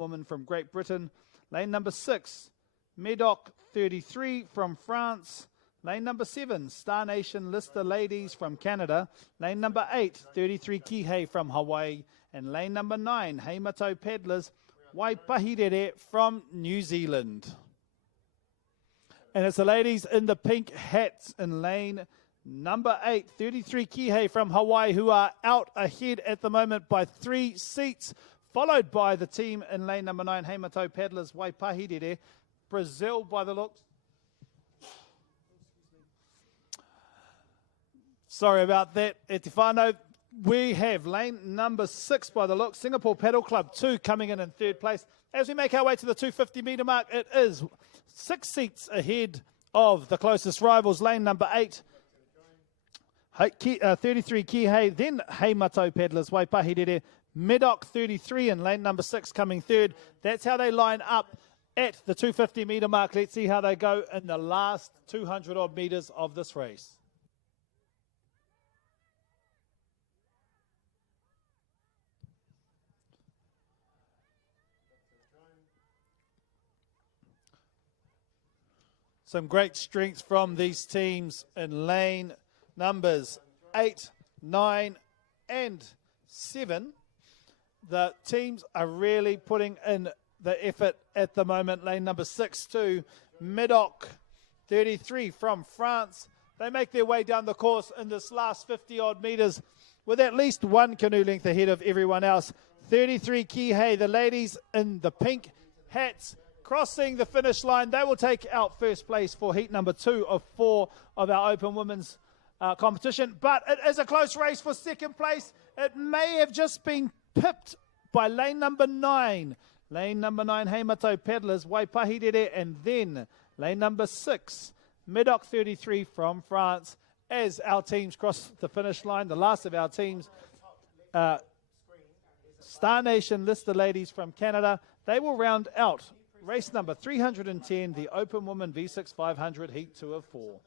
woman from Great Britain. Lane number 6, Medoc 33 from France. Lane number 7, Star Nation Lister Ladies from Canada. Lane number 8, 33 Kihei from Hawaii. And lane number 9, Heimato Paddlers Waipahirere from New Zealand. And it's the ladies in the pink hats in lane number 8, 33 Kihei from Hawaii, who are out ahead at the moment by 3 seats, followed by the team in lane number 9, Heimato Paddlers Waipahirere. Brazil by the looks. Sorry about that, Etifano. We have lane number 6 by the look, Singapore Paddle Club 2 coming in third place. As we make our way to the 250 metre mark, it is 6 seats ahead of the closest rivals. Lane number 8, 33 Kihei, then Heimato Paddlers Waipahirere, Medoc 33 in lane number 6 coming third. That's how they line up at the 250 metre mark. Let's see how they go in the last 200 odd metres of this race. Some great strength from these teams in lane numbers 8, 9 and 7. The teams are really putting in the effort at the moment. Lane number 6 to Medoc 33 from France. They make their way down the course in this last 50 odd metres with at least one canoe length ahead of everyone else. 33 Kihei, the ladies in the pink hats, crossing the finish line. They will take out first place for heat number 2 of 4 of our open women's competition. But it is a close race for second place. It may have just been pipped by lane number 9. Lane number 9, Heimato Paddlers Waipahirere, and then lane number 6, Medoc 33 from France. As our teams cross the finish line, the last of our teams, Star Nation Lister Ladies from Canada, they will round out race number 310, the Open Women V6 500 Heat 2 of 4.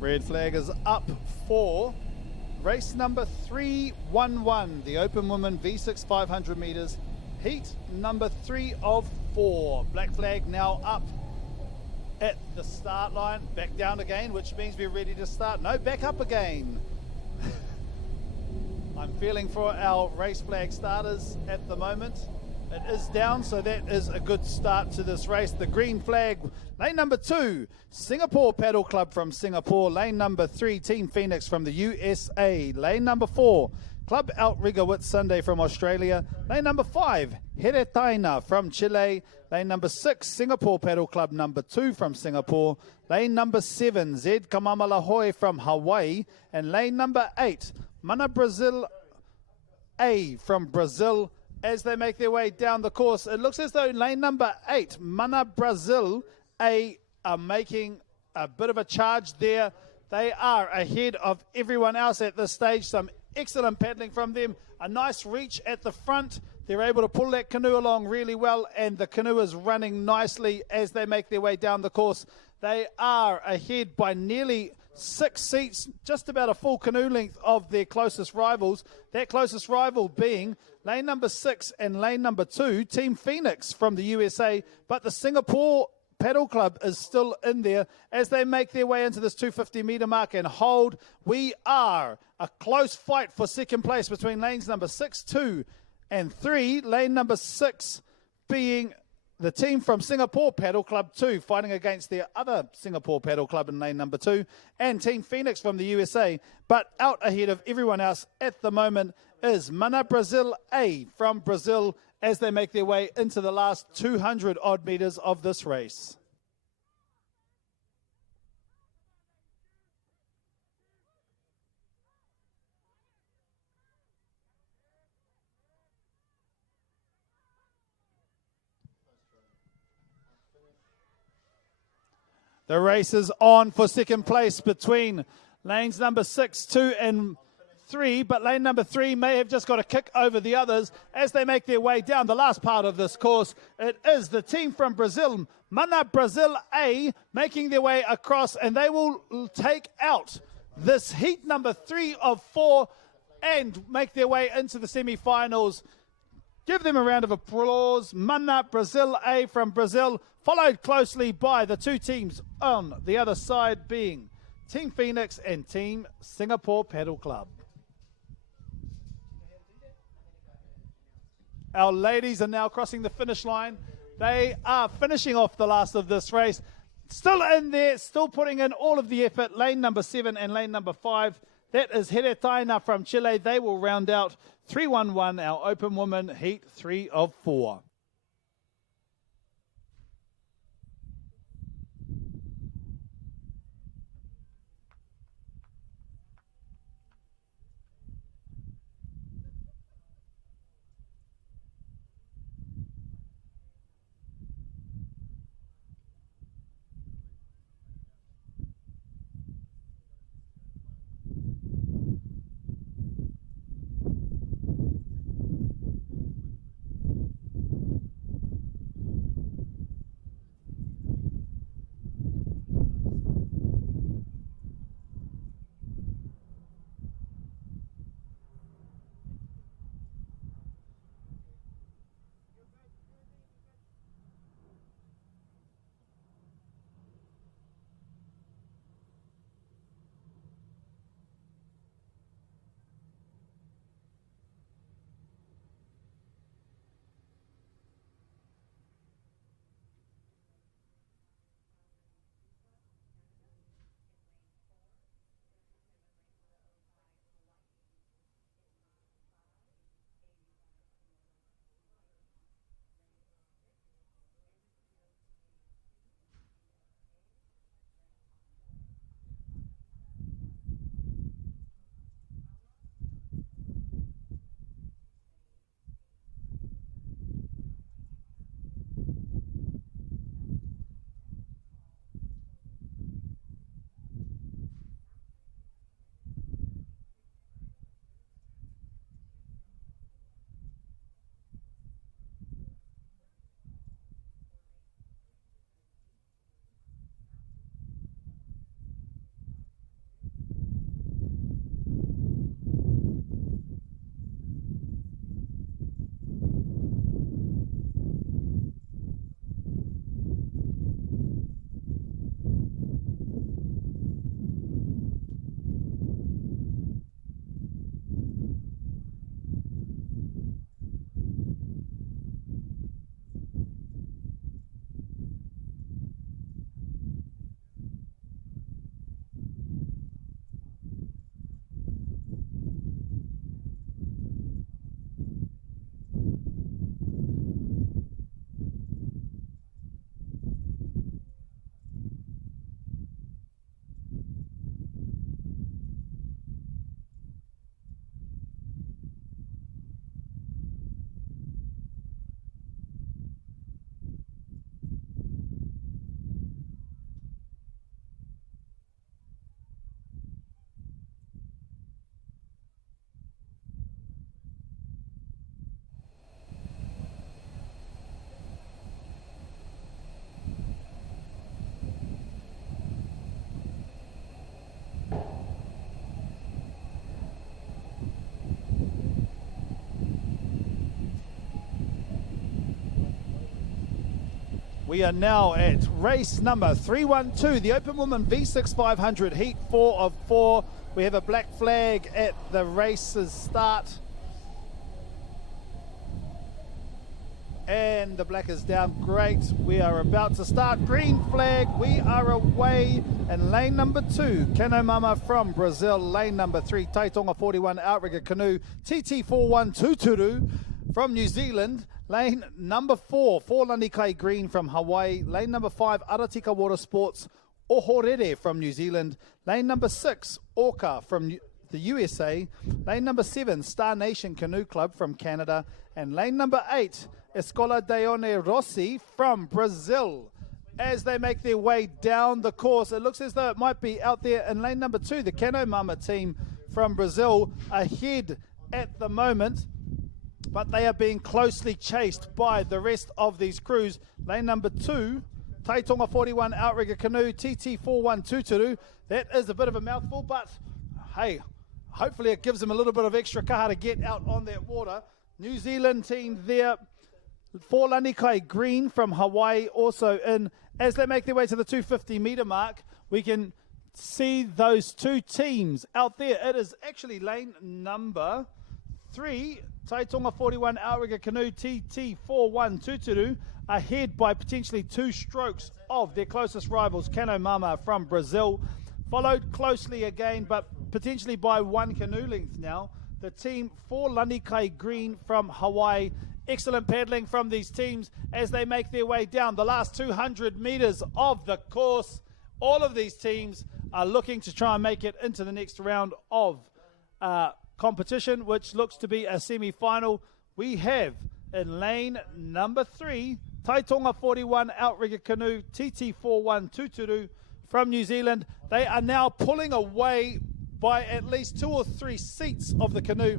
Red flag is up for race number 311, the Open Women V6 500 metres, heat number 3 of 4. Black flag now up at the start line, back down again, which means we're ready to start. No, back up again. I'm feeling for our race flag starters at the moment. It is down, so that is a good start to this race. The green flag, lane number 2, Singapore Paddle Club from Singapore. Lane number 3, Team Phoenix from the USA. Lane number 4, Club Outrigger Whitsunday from Australia. Lane number 5, Heretaina from Chile. Lane number 6, Singapore Paddle Club number 2 from Singapore. Lane number 7, Zed Kamamalahoe from Hawaii. And lane number 8, Mana Brazil A from Brazil. As they make their way down the course, it looks as though lane number 8, Mana Brazil A, are making a bit of a charge there. They are ahead of everyone else at this stage. Some excellent paddling from them. A nice reach at the front. They're able to pull that canoe along really well, and the canoe is running nicely as they make their way down the course. They are ahead by nearly 6 seats, just about a full canoe length of their closest rivals. That closest rival being lane number 6 and lane number 2, Team Phoenix from the USA, but the Singapore Paddle Club is still in there as they make their way into this 250-metre mark and hold. We are a close fight for second place between lanes number 6, 2, and 3. Lane number 6 being the team from Singapore Paddle Club 2, fighting against their other Singapore Paddle Club in lane number 2, and Team Phoenix from the USA. But out ahead of everyone else at the moment is Mana Brazil A from Brazil, as they make their way into the last 200 odd meters of this race. The race is on for second place between lanes number 6, 2, and 3, but lane number 3 may have just got a kick over the others as they make their way down the last part of this course. It is the team from Brazil, Mana Brazil A, making their way across, and they will take out this heat number 3 of 4 and make their way into the semi-finals. Give them a round of applause. Mana Brazil A from Brazil, followed closely by the two teams on the other side being Team Phoenix and Team Singapore Paddle Club. Our ladies are now crossing the finish line. They are finishing off the last of this race. Still in there, still putting in all of the effort. Lane number 7 and lane number 5. That is Heretaina from Chile. They will round out 3-1-1, our open women heat 3 of 4. We are now at race number 312, the Open Woman V6 500, heat 4 of 4. We have a black flag at the race's start. And the black is down, great. We are about to start, green flag, we are away. And lane number 2, Kano Mama from Brazil. Lane number 3, Taitonga 41 Outrigger Canoe, TT41 Tuturu from New Zealand. Lane number 4, Forlanikai Green from Hawaii. Lane number 5, Aratika Water Sports, Ohorere from New Zealand. Lane number 6, Orca from the USA. Lane number 7, Star Nation Canoe Club from Canada. And lane number 8, Escola Deone Rossi from Brazil. As they make their way down the course, it looks as though it might be out there in lane number 2, the Kano Mama team from Brazil, ahead at the moment, but they are being closely chased by the rest of these crews. Lane number 2, Taitonga 41 Outrigger Canoe, TT41 Tuturu. That is a bit of a mouthful, but hey, hopefully it gives them a little bit of extra kaha to get out on that water. New Zealand team there, Forlanikai Green from Hawaii also in. As they make their way to the 250 meter mark, we can see those two teams out there. It is actually lane number 3, Taitonga 41 Outrigger Canoe, TT41 Tuturu, ahead by potentially 2 strokes of their closest rivals, Kano Mama from Brazil. Followed closely again, but potentially by 1 canoe length now, the team Forlanikai Green from Hawaii. Excellent paddling from these teams as they make their way down the last 200 meters of the course. All of these teams are looking to try and make it into the next round of competition, which looks to be a semi-final. We have in lane number 3, Taitonga 41 Outrigger Canoe, TT41 Tuturu from New Zealand. They are now pulling away by at least 2 or 3 seats of the canoe.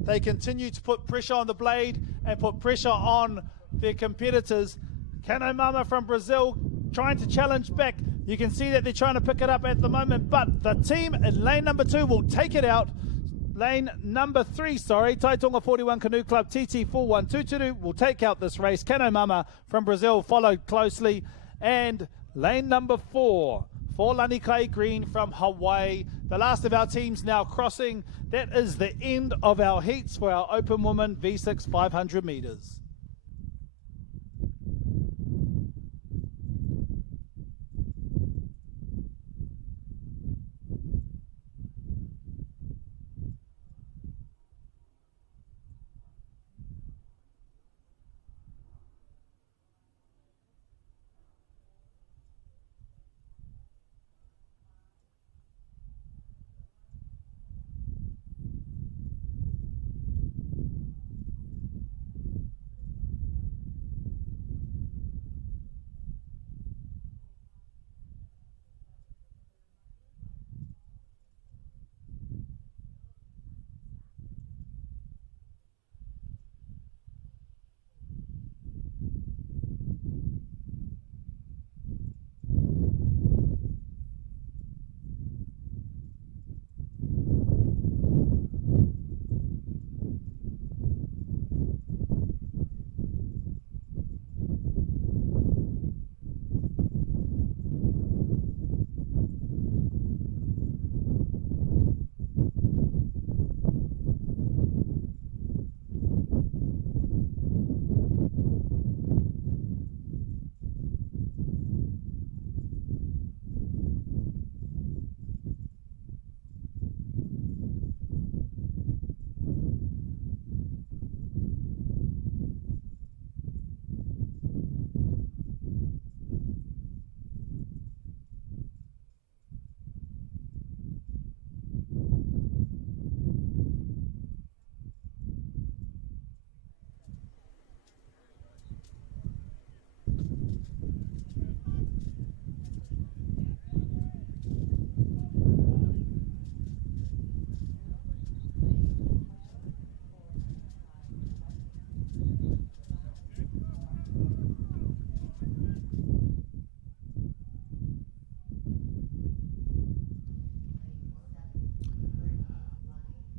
They continue to put pressure on the blade and put pressure on their competitors. Kano Mama from Brazil trying to challenge back. You can see that they're trying to pick it up at the moment, but the team in lane number 2 will take it out. Lane number 3, Taitonga 41 Canoe Club, TT41 Tuturu will take out this race. Kano Mama from Brazil followed closely. And lane number 4, Forlanikai Green from Hawaii. The last of our teams now crossing. That is the end of our heats for our Open Woman V6 500 meters.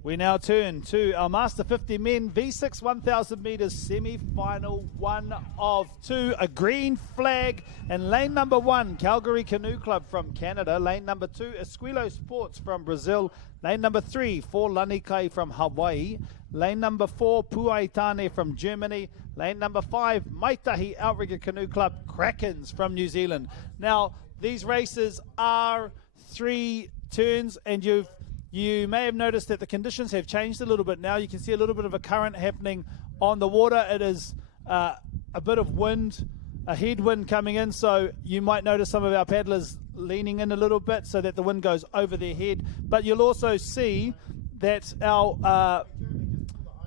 We now turn to our Master 50 Men V6 1,000 metres semi-final 1 of 2. A green flag in lane number 1, Calgary Canoe Club from Canada. Lane number 2, Esquilo Sports from Brazil. Lane number 3, For Lanikai from Hawaii. Lane number 4, Puaitane from Germany. Lane number 5, Maitahi Outrigger Canoe Club, Krakens from New Zealand. Now, these races are 3 turns, and you may have noticed that the conditions have changed a little bit now. You can see a little bit of a current happening on the water. It is a bit of wind, a headwind coming in, so you might notice some of our paddlers leaning in a little bit so that the wind goes over their head. But you'll also see that our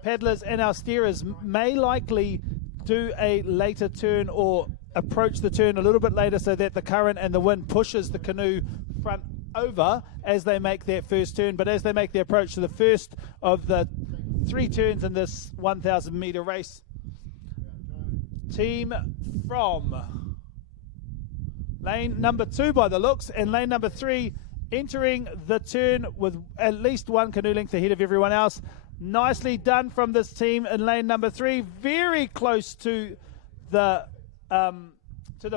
paddlers and our steerers may likely do a later turn or approach the turn a little bit later so that the current and the wind pushes the canoe front over as they make their first turn. But as they make the approach to the first of the 3 turns in this 1,000 metre race, team from lane number 2 by the looks, and lane number 3 entering the turn with at least 1 canoe length ahead of everyone else. Nicely done from this team in lane number 3, very close to the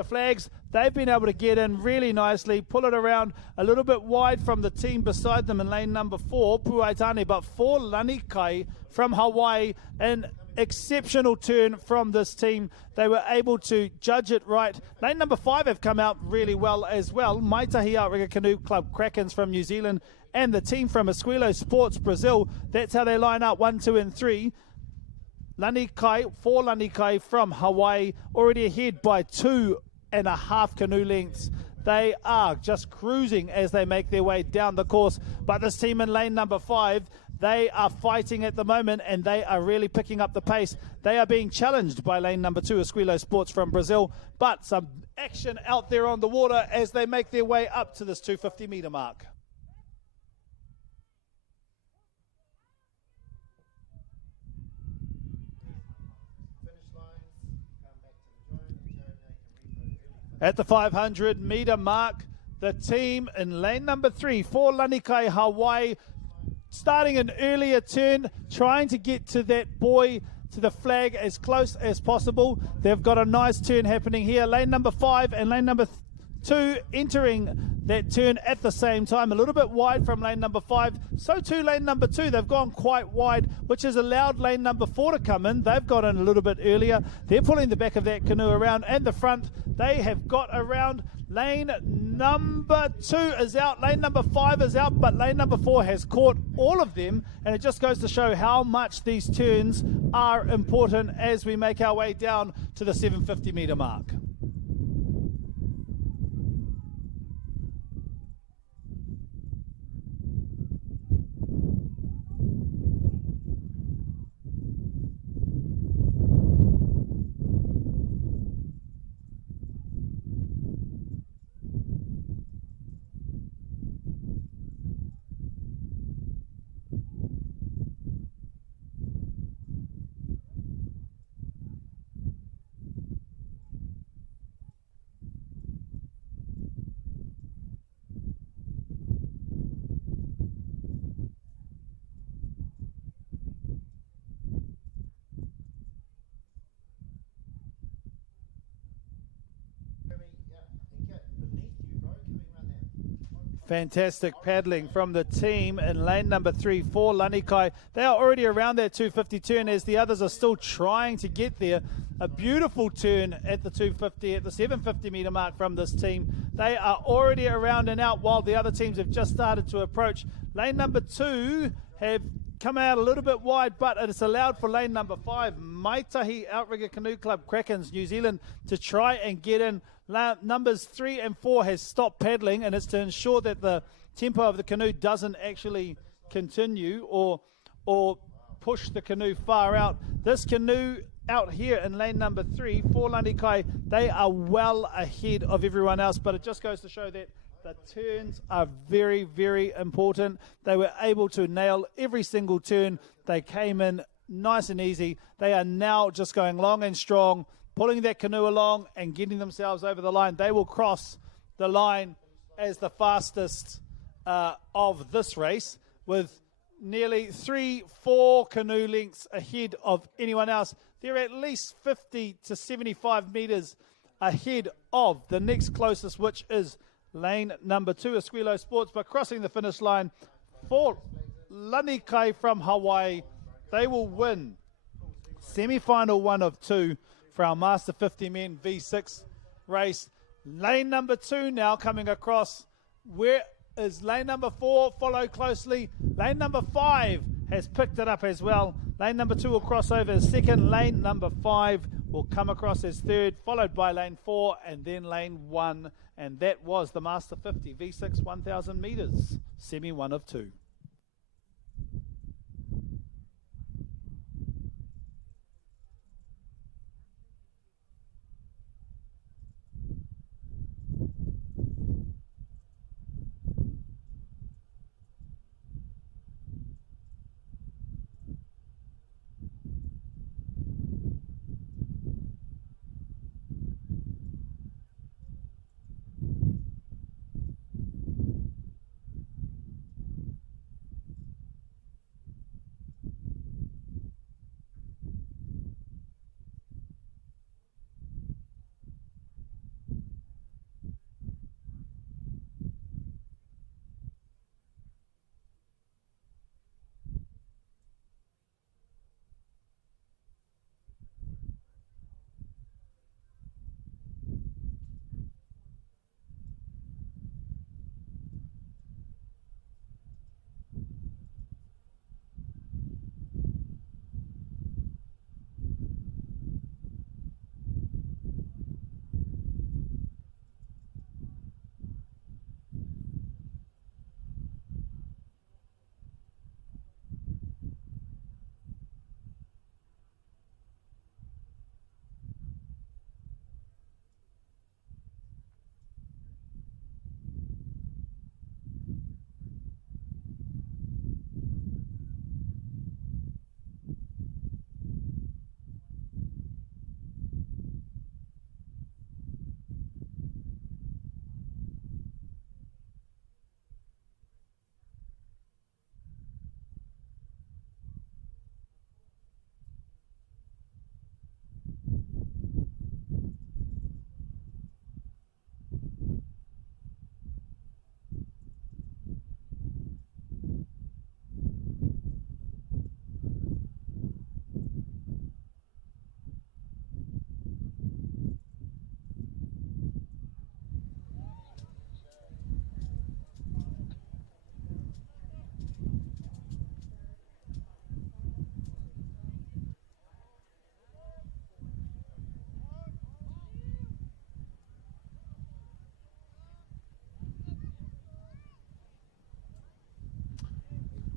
flags. They've been able to get in really nicely, pull it around a little bit wide from the team beside them in lane number 4, Puaitane, but For Lanikai from Hawaii, an exceptional turn from this team. They were able to judge it right. Lane number 5 have come out really well as well. Maitahi Outrigger Canoe Club, Krakens from New Zealand, and the team from Esquilo Sports, Brazil. That's how they line up, 1, 2, and 3. Lanikai, For Lanikai from Hawaii, already ahead by 2.5 canoe lengths. They are just cruising as they make their way down the course. But this team in lane number 5, they are fighting at the moment, and they are really picking up the pace. They are being challenged by lane number 2, Esquilo Sports from Brazil. But some action out there on the water as they make their way up to this 250 metre mark. At the 500 metre mark, the team in lane number 3, For Lanikai, Hawaii, starting an earlier turn, trying to get to that buoy, to the flag as close as possible. They've got a nice turn happening here. Lane number 5 and lane number 2 entering that turn at the same time, a little bit wide from lane number 5. So too lane number 2, they've gone quite wide, which has allowed lane number 4 to come in. They've got in a little bit earlier. They're pulling the back of that canoe around, and the front, they have got around. Lane number 2 is out, lane number 5 is out, but lane number 4 has caught all of them, and it just goes to show how much these turns are important as we make our way down to the 750 metre mark. Fantastic paddling from the team in lane number 3, For Lanikai. They are already around that 250 turn as the others are still trying to get there. A beautiful turn at the 250, at the 750 metre mark from this team. They are already around and out while the other teams have just started to approach. Lane number 2 have come out a little bit wide, but it's allowed for lane number 5, Maitahi Outrigger Canoe Club, Krakens, New Zealand, to try and get in. Numbers 3 and 4 has stopped paddling, and it's to ensure that the tempo of the canoe doesn't actually continue or push the canoe far out. This canoe out here in lane number 3, For Lanikai, they are well ahead of everyone else, but it just goes to show that the turns are very, very important. They were able to nail every single turn. They came in nice and easy. They are now just going long and strong, pulling that canoe along and getting themselves over the line. They will cross the line as the fastest of this race with nearly 3-4 canoe lengths ahead of anyone else. They're at least 50 to 75 metres ahead of the next closest, which is lane number 2, Esquilo Sports. But crossing the finish line for Lanikai from Hawaii, they will win semi-final 1 of 2 for our Master 50 Men V6 race. Lane number 2 now coming across. Where is lane number 4? Follow closely. Lane number 5 has picked it up as well. Lane number 2 will cross over as second. Lane number 5 will come across as third, followed by lane 4 and then lane 1. And that was the Master 50 V6 1,000 metres, semi 1 of 2.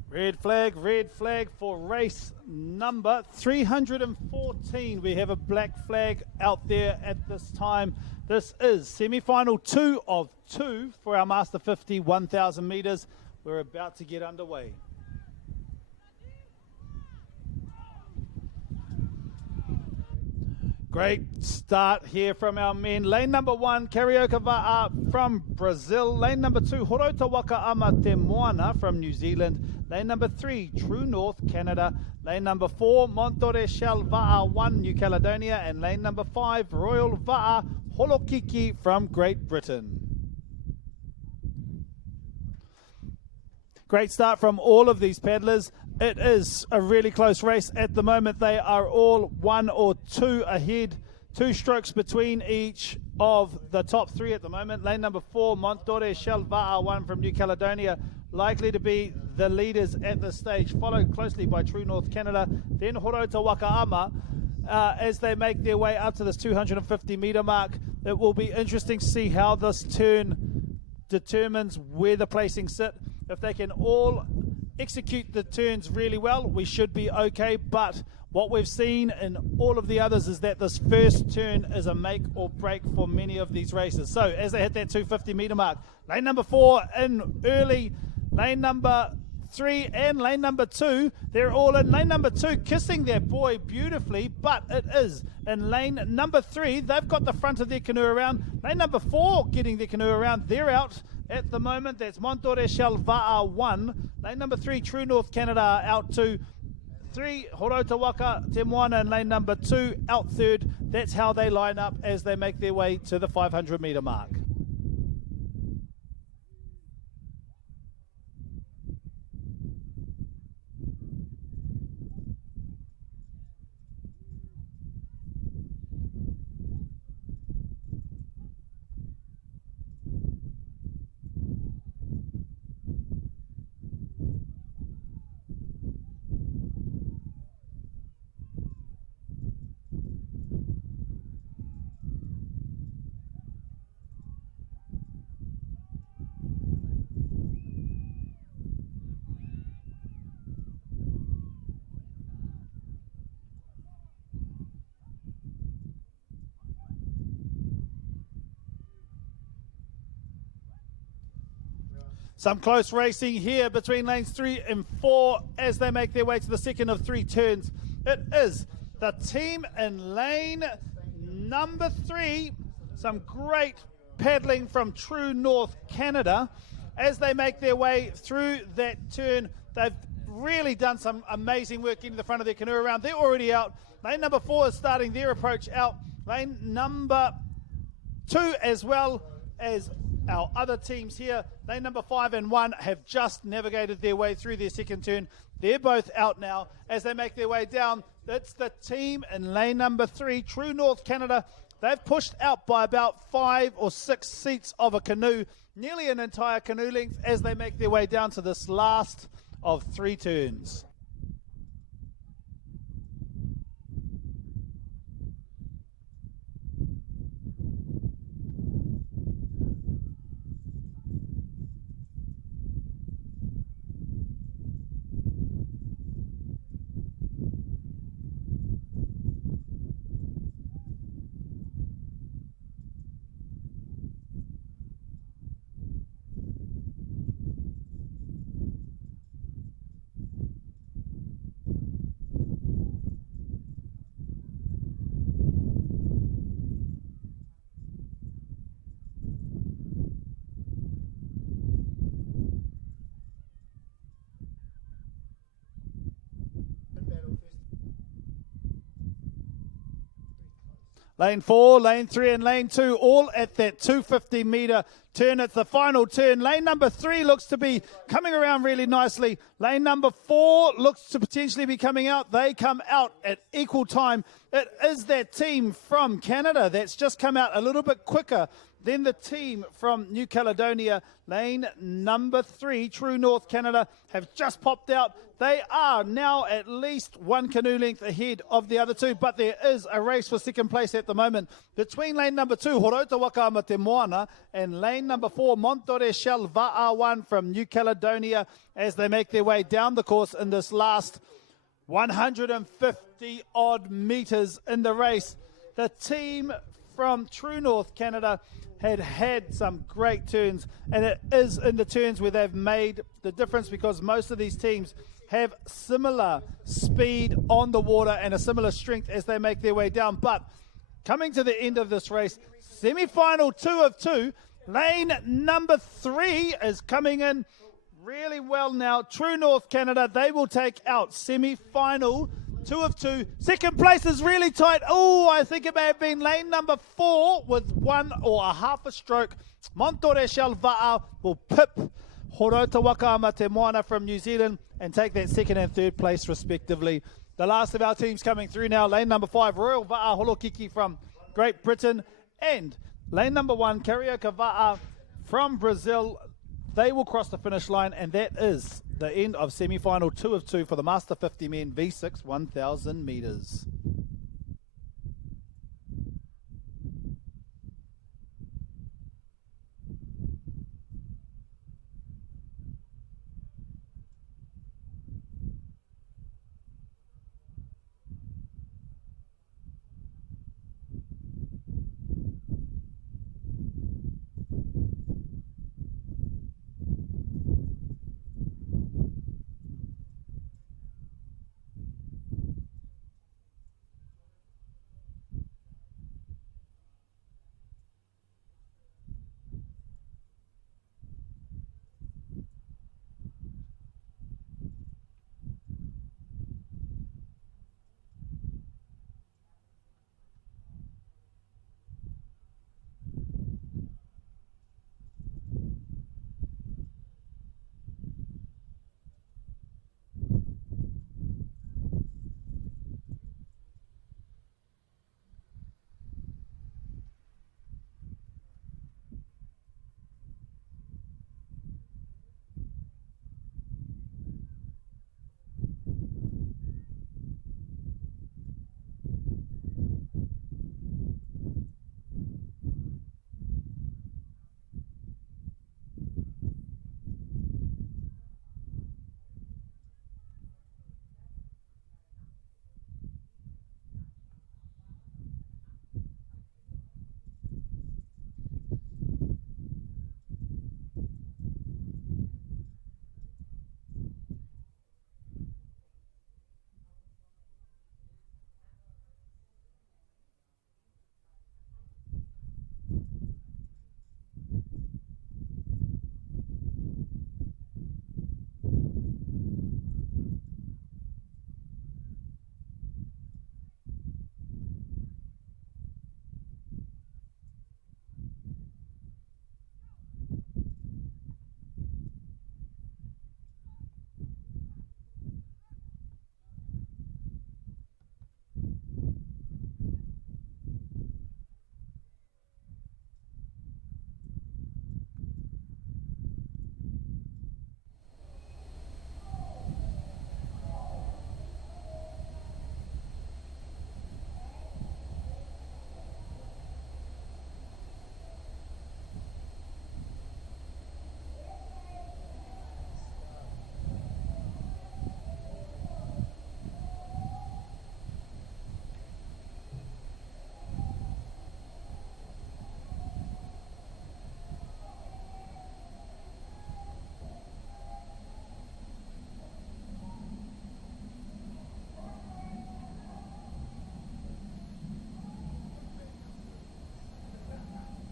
Red flag for race number 314. We have a black flag out there at this time. This is semi-final 2 of 2 for our Master 50 1,000 metres. We're about to get underway. Great start here from our men. Lane number 1, Carioca Va'a from Brazil. Lane number 2, Horota Wakaama Te Moana from New Zealand. Lane number 3, True North, Canada. Lane number 4, Montore Shell Va'a 1, New Caledonia. And lane number 5, Royal Va'a Holokiki from Great Britain. Great start from all of these paddlers. It is a really close race at the moment. They are all 1 or 2 ahead. 2 strokes between each of the top 3 at the moment. Lane number 4, Montore Shell Va'a 1 from New Caledonia, likely to be the leaders at this stage, followed closely by True North Canada, then Horota Wakaama. As they make their way up to this 250 metre mark, it will be interesting to see how this turn determines where the placings sit. If they can all execute the turns really well, we should be okay. But what we've seen in all of the others is that this first turn is a make or break for many of these races. So as they hit that 250 metre mark, lane number 4 in early, lane number 3 and lane number 2. They're all in lane number 2, kissing their boy beautifully, but it is in lane number 3. They've got the front of their canoe around. Lane number 4 getting their canoe around. They're out at the moment. That's Montorechal Va'a 1. Lane number 3, True North Canada out 2. 3, Horotawaka Te Moana in lane number 2, out 3rd. That's how they line up as they make their way to the 500 metre mark. Some close racing here between lanes 3 and 4 as they make their way to the second of 3 turns. It is the team in lane number 3. Some great paddling from True North Canada as they make their way through that turn. They've really done some amazing work into the front of their canoe around. They're already out. Lane number 4 is starting their approach out. Lane number 2 as well as our other teams here. Lane number 5 and 1 have just navigated their way through their second turn. They're both out now as they make their way down. That's the team in lane number 3, True North Canada. They've pushed out by about 5 or 6 seats of a canoe, nearly an entire canoe length as they make their way down to this last of 3 turns. Lane 4, lane 3 and lane 2 all at that 250 metre turn. It's the final turn. Lane number 3 looks to be coming around really nicely. Lane number 4 looks to potentially be coming out. They come out at equal time. It is that team from Canada that's just come out a little bit quicker than the team from New Caledonia. Lane number 3, True North Canada, have just popped out. They are now at least 1 canoe length ahead of the other 2, but there is a race for second place at the moment between lane number 2, Horotawaka Te Moana, and lane number 4, Montorechal Va'a 1 from New Caledonia as they make their way down the course in this last 150 odd metres in the race. The team from True North Canada had some great turns, and it is in the turns where they've made the difference, because most of these teams have similar speed on the water and a similar strength as they make their way down. But coming to the end of this race, semi-final 2 of 2, lane number 3 is coming in really well now. True North Canada, they will take out semi-final 2 of 2. Second place is really tight. Oh, I think it may have been lane number 4 with 1 or a half a stroke. Montorechal Va'a will pip Horotawaka Te Moana from New Zealand and take that second and third place respectively. The last of our teams coming through now, lane number 5, Royal Va'a Holokiki from Great Britain, and lane number 1, Carioca Va'a from Brazil. They will cross the finish line, and that is the end of semi-final 2 of 2 for the Master 50 Men V6 1000 metres.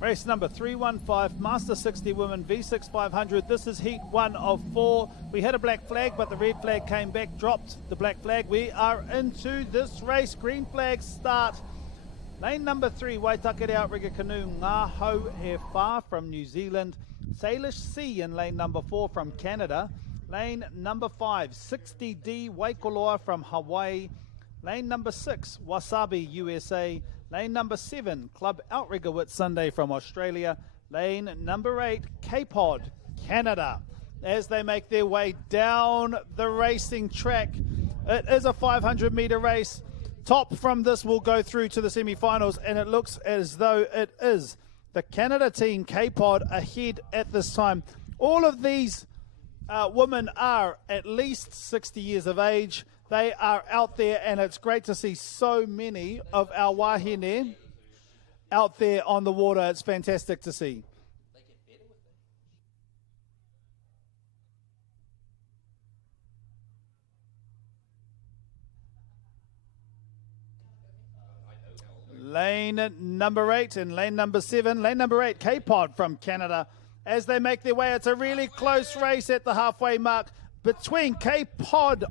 Race number 315, Master 60 Women V6 500. This is heat 1 of 4. We had a black flag, but the red flag came back, dropped the black flag. We are into this race. Green flag start. Lane number 3, Waitakere Outrigger Canoe, Ngaho E Wha from New Zealand. Salish C in lane number 4 from Canada. Lane number 5, 60D Waikoloa from Hawaii. Lane number 6, Wasabi USA. Lane number 7, Club Outrigger Whitsunday from Australia. Lane number 8, K-Pod, Canada. As they make their way down the racing track, it is a 500-meter race. Top from this will go through to the semi-finals, and it looks as though it is the Canada team, K-Pod, ahead at this time. All of these women are at least 60 years of age. They are out there, and it's great to see so many of our wahine out there on the water. It's fantastic to see. Lane number 8 and lane number 7. Lane number 8, K-Pod from Canada. As they make their way, it's a really close race at the halfway mark between K-Pod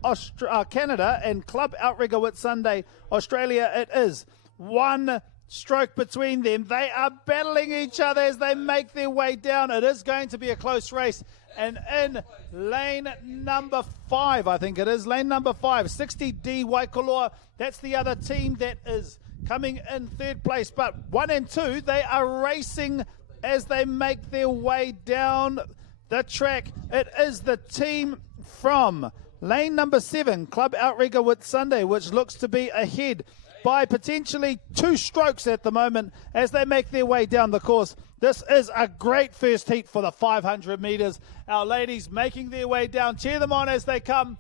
Canada and Club Outrigger Whitsunday Australia. It is one stroke between them. They are battling each other as they make their way down. It is going to be a close race. And in lane number 5, I think it is, lane number 5, 60D Waikoloa. That's the other team that is coming in third place. But 1 and 2, they are racing as they make their way down the track. It is the team from lane number 7, Club Outrigger Whitsunday, which looks to be ahead by potentially 2 strokes at the moment as they make their way down the course. This is a great first heat for the 500 meters. Our ladies making their way down. Cheer them on as they come.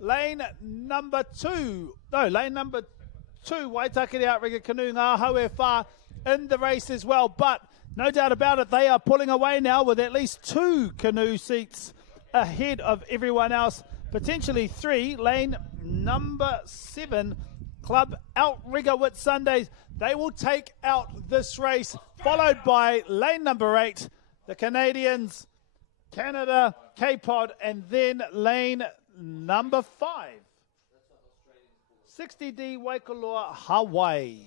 Lane number 2, Waitakere Outrigger Canoe, Ngaho E Wha in the race as well. But no doubt about it, they are pulling away now with at least 2 canoe seats ahead of everyone else. Potentially 3. Lane number 7, Club Outrigger Whitsundays. They will take out this race, followed by lane number 8, the Canadians, Canada, K-Pod, and then lane number 5, 60D Waikoloa, Hawaii.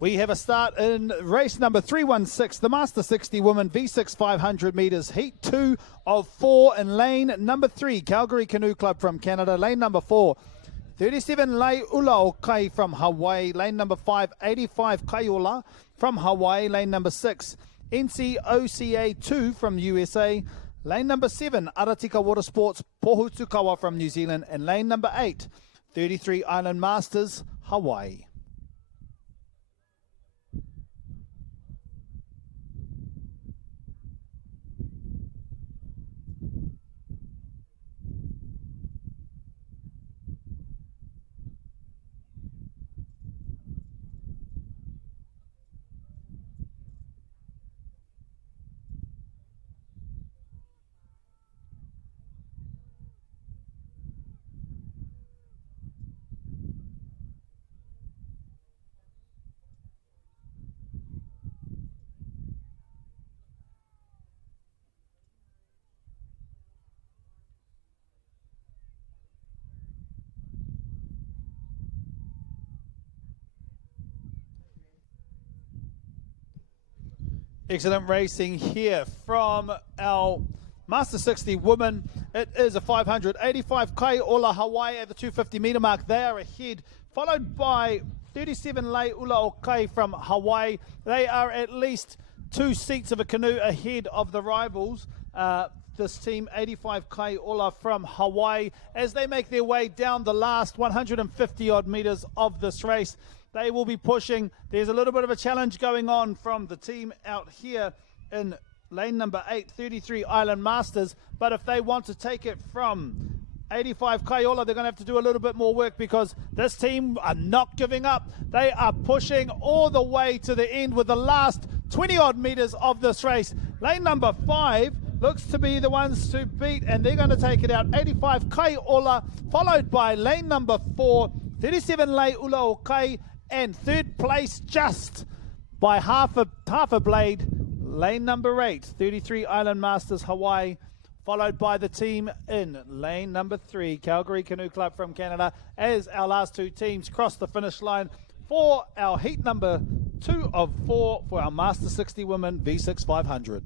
We have a start in race number 316, the Master 60 Women V6 500 metres, heat 2 of 4 in lane number 3, Calgary Canoe Club from Canada. Lane number 4, 37 Lei Ula Kai from Hawaii. Lane number 5, 85 Kaiola from Hawaii. Lane number 6, NCOCA 2 from USA. Lane number 7, Aratika Water Sports Pohutukawa from New Zealand. And lane number 8, 33 Island Masters, Hawaii. Excellent racing here from our Master 60 women. It is a 585 Kai Ola Hawaii at the 250 metre mark. They are ahead, followed by 37 Lei Ula o Kai from Hawaii. They are at least 2 seats of a canoe ahead of the rivals. This team, 85 Kai Ola from Hawaii, as they make their way down the last 150 odd metres of this race. They will be pushing. There's a little bit of a challenge going on from the team out here in lane number 8, 33 Island Masters. But if they want to take it from 85 Kaiola, they're going to have to do a little bit more work, because this team are not giving up. They are pushing all the way to the end with the last 20 odd metres of this race. Lane number 5 looks to be the ones to beat, and they're going to take it out. 85 Kaiola, followed by lane number 4, 37 Lei Ula o Kai, and third place just by half a blade, lane number 8, 33 Island Masters Hawaii, followed by the team in lane number 3, Calgary Canoe Club from Canada, as our last 2 teams cross the finish line for our heat number 2 of 4 for our Master 60 Women V6 500.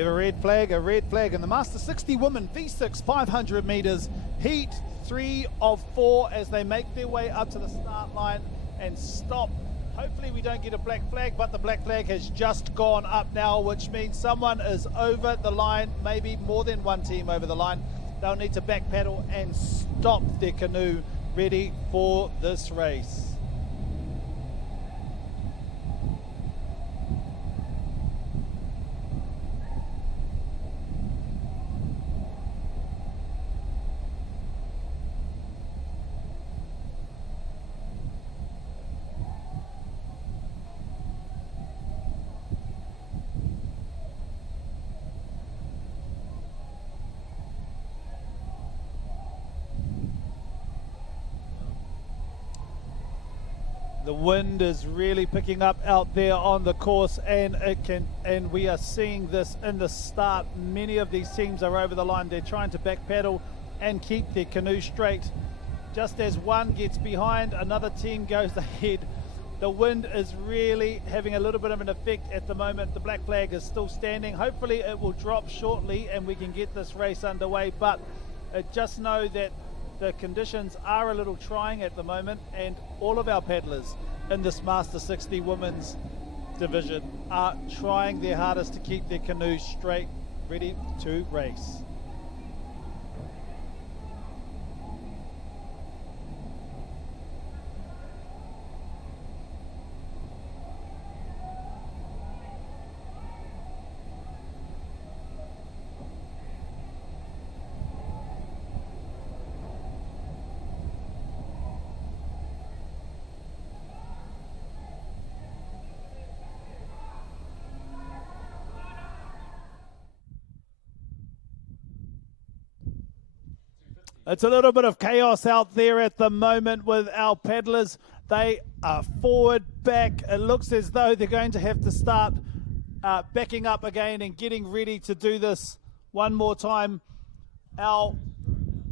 We have a red flag, and the Master 60 women, V6, 500 meters, heat 3 of 4 as they make their way up to the start line and stop. Hopefully we don't get a black flag, but the black flag has just gone up now, which means someone is over the line, maybe more than one team over the line. They'll need to back paddle and stop their canoe ready for this race. The wind is really picking up out there on the course, and we are seeing this in the start. Many of these teams are over the line. They're trying to back paddle and keep their canoe straight. Just as one gets behind, another team goes ahead. The wind is really having a little bit of an effect at the moment. The black flag is still standing. Hopefully it will drop shortly and we can get this race underway, but just know that the conditions are a little trying at the moment, and all of our paddlers in this Master 60 women's division are trying their hardest to keep their canoes straight, ready to race. It's a little bit of chaos out there at the moment with our paddlers. They are forward, back. It looks as though they're going to have to start backing up again and getting ready to do this one more time. Our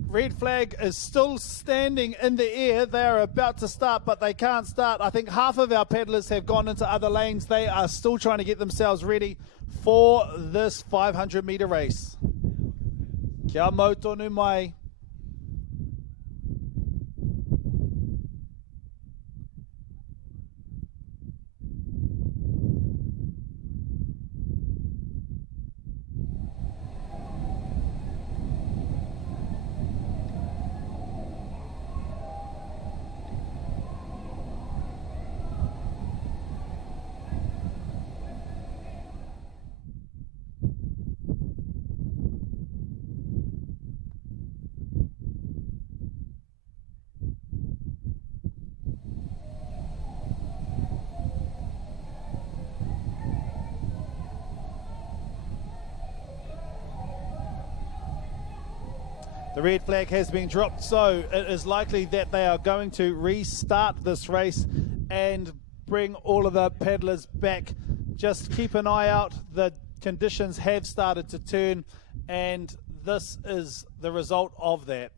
red flag is still standing in the air. They are about to start, but they can't start. I think half of our paddlers have gone into other lanes. They are still trying to get themselves ready for this 500-meter race. Kia mau tonu mai. The red flag has been dropped, so it is likely that they are going to restart this race and bring all of the paddlers back. Just keep an eye out. The conditions have started to turn, and this is the result of that.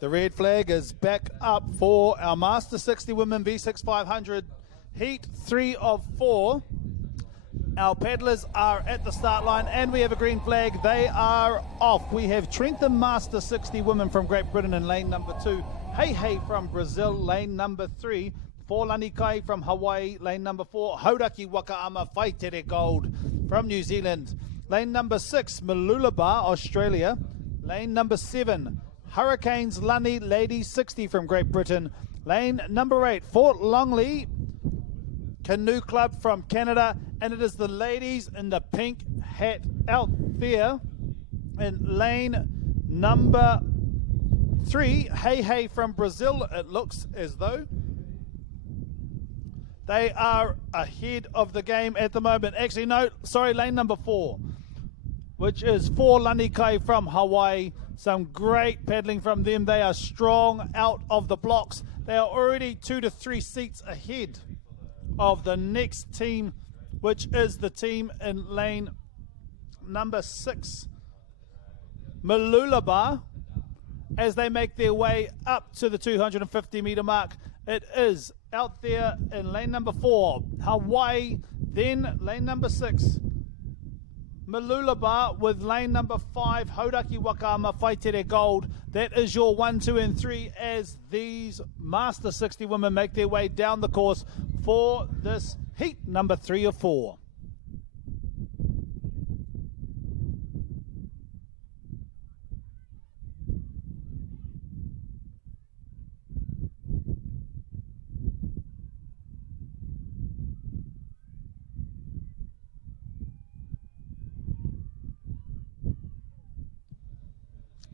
The red flag is back up for our Master 60 Women V6 500 Heat 3 of 4. Our paddlers are at the start line and we have a green flag. They are off. We have Trentham Master 60 Women from Great Britain in lane number 2. Hey Hey from Brazil, lane number 3. Forlani Kai from Hawaii, lane number 4. Hauraki Wakaama Whaitere Gold from New Zealand. Lane number 6, Malulaba, Australia. Lane number 7, Hurricanes Lunny Ladies 60 from Great Britain. Lane number 8, Fort Longley Canoe Club from Canada. And it is the ladies in the pink hat out there in lane number 3. Hey Hey from Brazil, it looks as though they are ahead of the game at the moment. Actually, no, sorry, lane number 4, which is for Lanikai from Hawaii. Some great paddling from them. They are strong out of the blocks. They are already 2 to 3 seats ahead of the next team, which is the team in lane number 6, Malulaba, as they make their way up to the 250 meter mark. It is out there in lane number 4, Hawaii, then lane number 6, Malulaba, with lane number 5, Hauraki Wakaama Whaitere Gold. That is your 1, 2 and 3 as these Master 60 women make their way down the course for this heat number 3 of 4.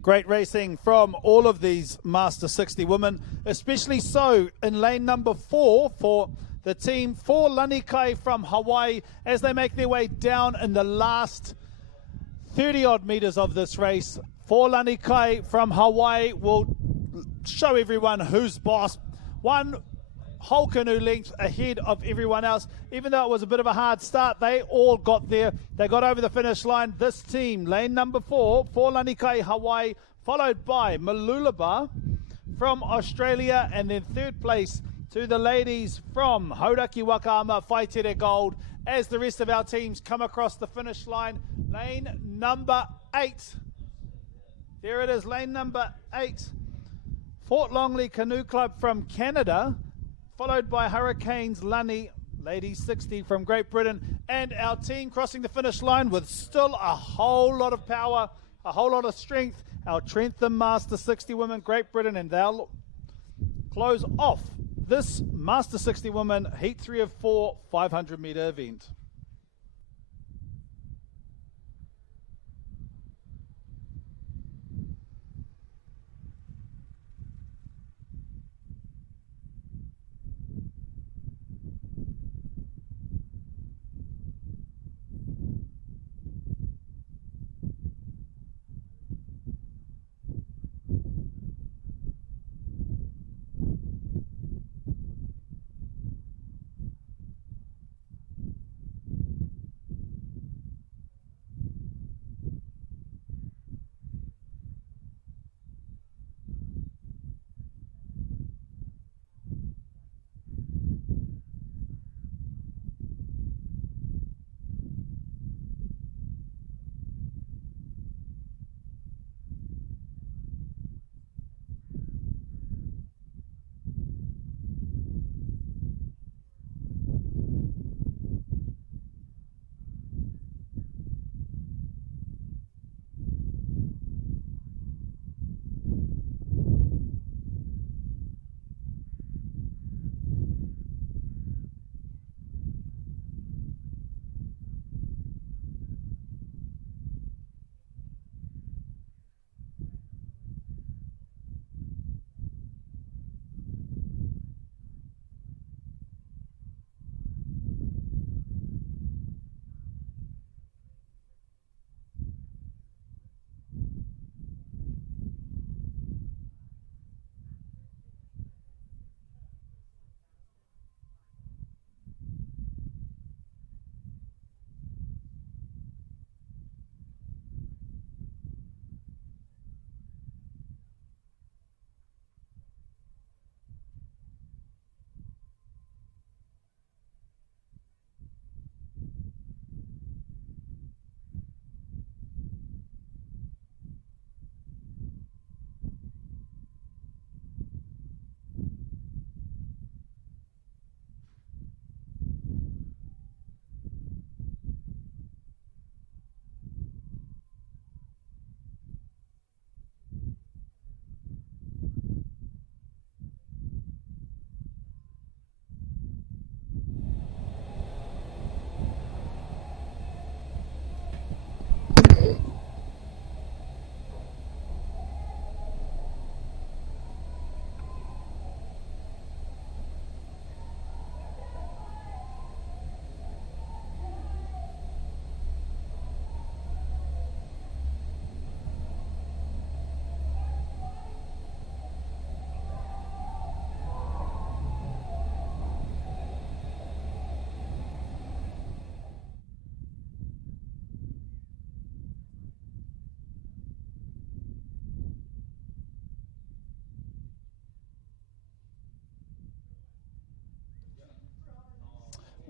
Great racing from all of these Master 60 women, especially so in lane number 4 for the team for Lanikai from Hawaii as they make their way down in the last 30 odd meters of this race. For Lanikai from Hawaii will show everyone who's boss. One whole canoe length ahead of everyone else. Even though it was a bit of a hard start, they all got there. They got over the finish line. This team, lane number 4, for Lanikai Hawaii, followed by Malulaba from Australia, and then third place to the ladies from Hauraki Wakaama Whaitere Gold as the rest of our teams come across the finish line. Lane number 8. There it is, lane number 8. Fort Longley Canoe Club from Canada, followed by Hurricanes Lunny Ladies 60 from Great Britain, and our team crossing the finish line with still a whole lot of power, a whole lot of strength, our Trentham Master 60 Women, Great Britain, and they'll close off this Master 60 Women Heat 3 of 4 500 meter event.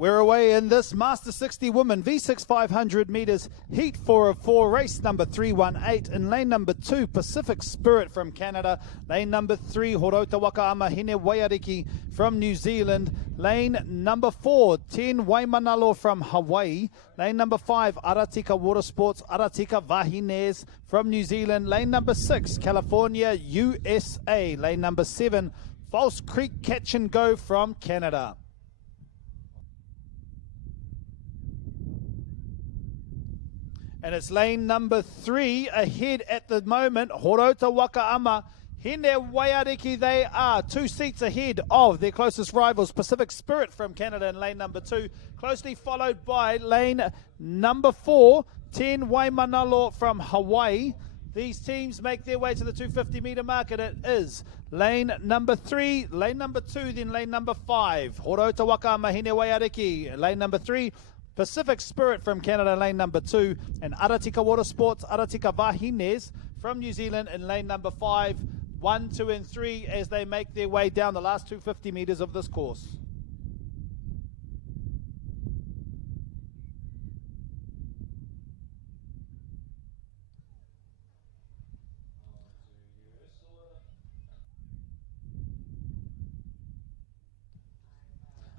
We're away in this Master 60 Women V6 500 meters heat 4 of 4, race number 318 in lane number 2, Pacific Spirit from Canada. Lane number 3, Horota Wakaama Hine Waiariki from New Zealand. Lane number 4, 10 Waimanalo from Hawaii. Lane number 5, Aratika Water Sports, Aratika Vahines from New Zealand. Lane number 6, California, USA. Lane number 7, False Creek Catch and Go from Canada. And it's lane number 3 ahead at the moment. Horota Wakaama, Hine Waiariki, they are 2 seats ahead of their closest rivals, Pacific Spirit from Canada in lane number 2. Closely followed by lane number 4, 10 Waimanalo from Hawaii. These teams make their way to the 250 meter mark, and it is lane number 3, lane number 2, then lane number 5. Horota Wakaama, Hine Waiariki, lane number 3. Pacific Spirit from Canada, lane number 2, and Aratika Water Sports, Aratika Vahines from New Zealand in lane number 5, 1, 2, and 3 as they make their way down the last 250 meters of this course.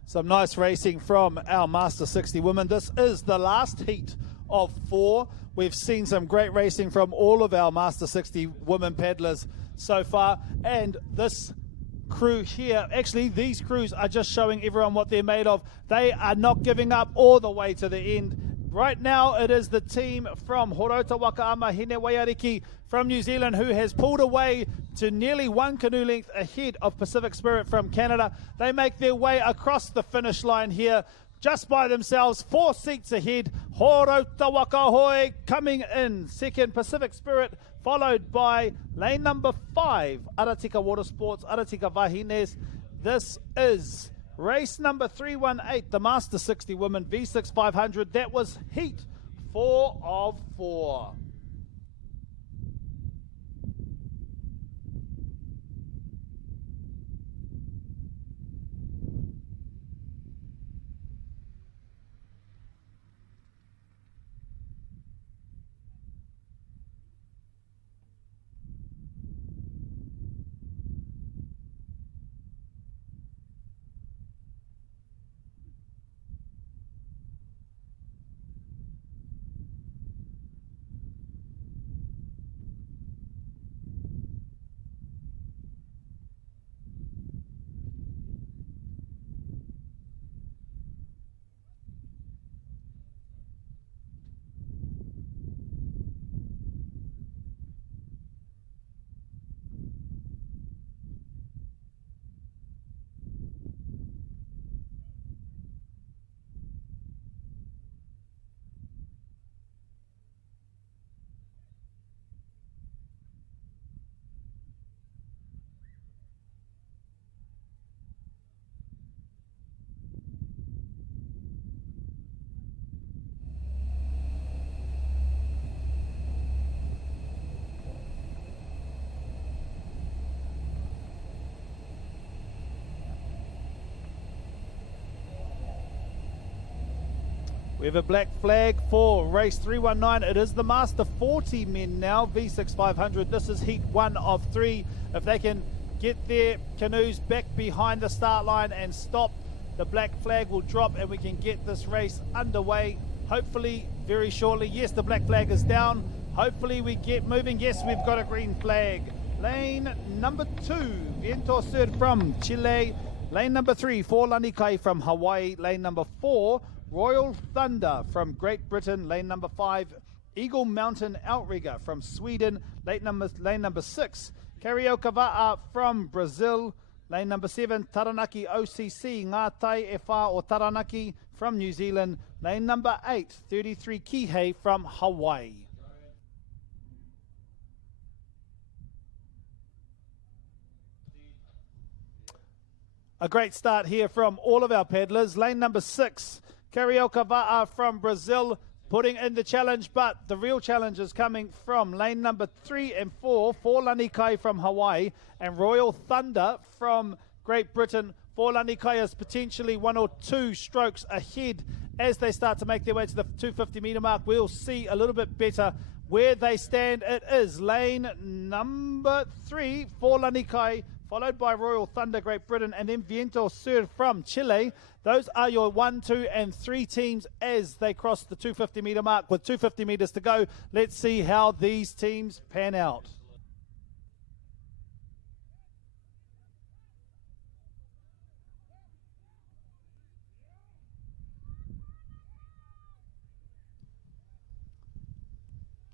Some nice racing from our Master 60 women. This is the last heat of 4. We've seen some great racing from all of our Master 60 women paddlers so far. And this crew here, actually these crews are just showing everyone what they're made of. They are not giving up all the way to the end. Right now it is the team from Horota Wakaama Hine Waiariki from New Zealand who has pulled away to nearly 1 canoe length ahead of Pacific Spirit from Canada. They make their way across the finish line here just by themselves, 4 seats ahead. Horota Wakahoe coming in second, Pacific Spirit followed by lane number 5, Aratika Water Sports, Aratika Vahines. This is race number 318, the Master 60 Women V6 500. That was heat 4 of 4. We have a black flag for race 319. It is the Master 40 men now, V6 500. This is heat 1 of 3. If they can get their canoes back behind the start line and stop, the black flag will drop and we can get this race underway, hopefully very shortly. Yes, the black flag is down. Hopefully we get moving. Yes, we've got a green flag. Lane number 2, Viento Sur from Chile. Lane number 3, Forlanikai from Hawaii. Lane number 4, Royal Thunder from Great Britain. Lane number 5, Eagle Mountain Outrigger from Sweden. Lane number 6, Carioca Va'a from Brazil. Lane number 7, Taranaki OCC, Ngā Tai E Whā o Taranaki from New Zealand. Lane number 8, 33 Kihei from Hawaii. A great start here from all of our paddlers. Lane number 6, Carioca Va'a from Brazil, putting in the challenge, but the real challenge is coming from lane number 3 and 4, Forlanikai from Hawaii, and Royal Thunder from Great Britain For Lanikai is potentially 1 or 2 strokes ahead as they start to make their way to the 250-metre mark. We'll see a little bit better where they stand. It is lane number 3 for Lanikai, followed by Royal Thunder, Great Britain, and then Viento Sur from Chile. Those are your 1, 2, and 3 teams as they cross the 250-metre mark. With 250 metres to go, let's see how these teams pan out.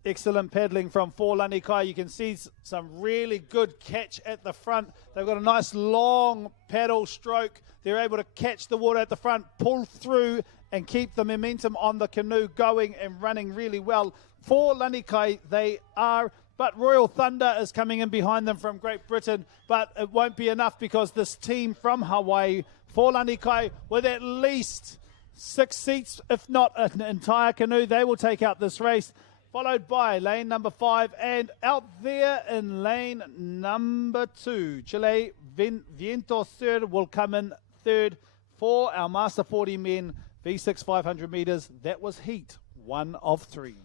Excellent paddling from For Lanikai. You can see some really good catch at the front. They've got a nice long paddle stroke. They're able to catch the water at the front, pull through, and keep the momentum on the canoe going and running really well. For Lanikai, they are, but Royal Thunder is coming in behind them from Great Britain, but it won't be enough because this team from Hawaii, For Lanikai, with at least 6 seats, if not an entire canoe, they will take out this race. Followed by lane number 5, and out there in lane number 2, Chile Viento Sur will come in third for our Master 40 men, V6 500 metres. That was heat 1 of 3.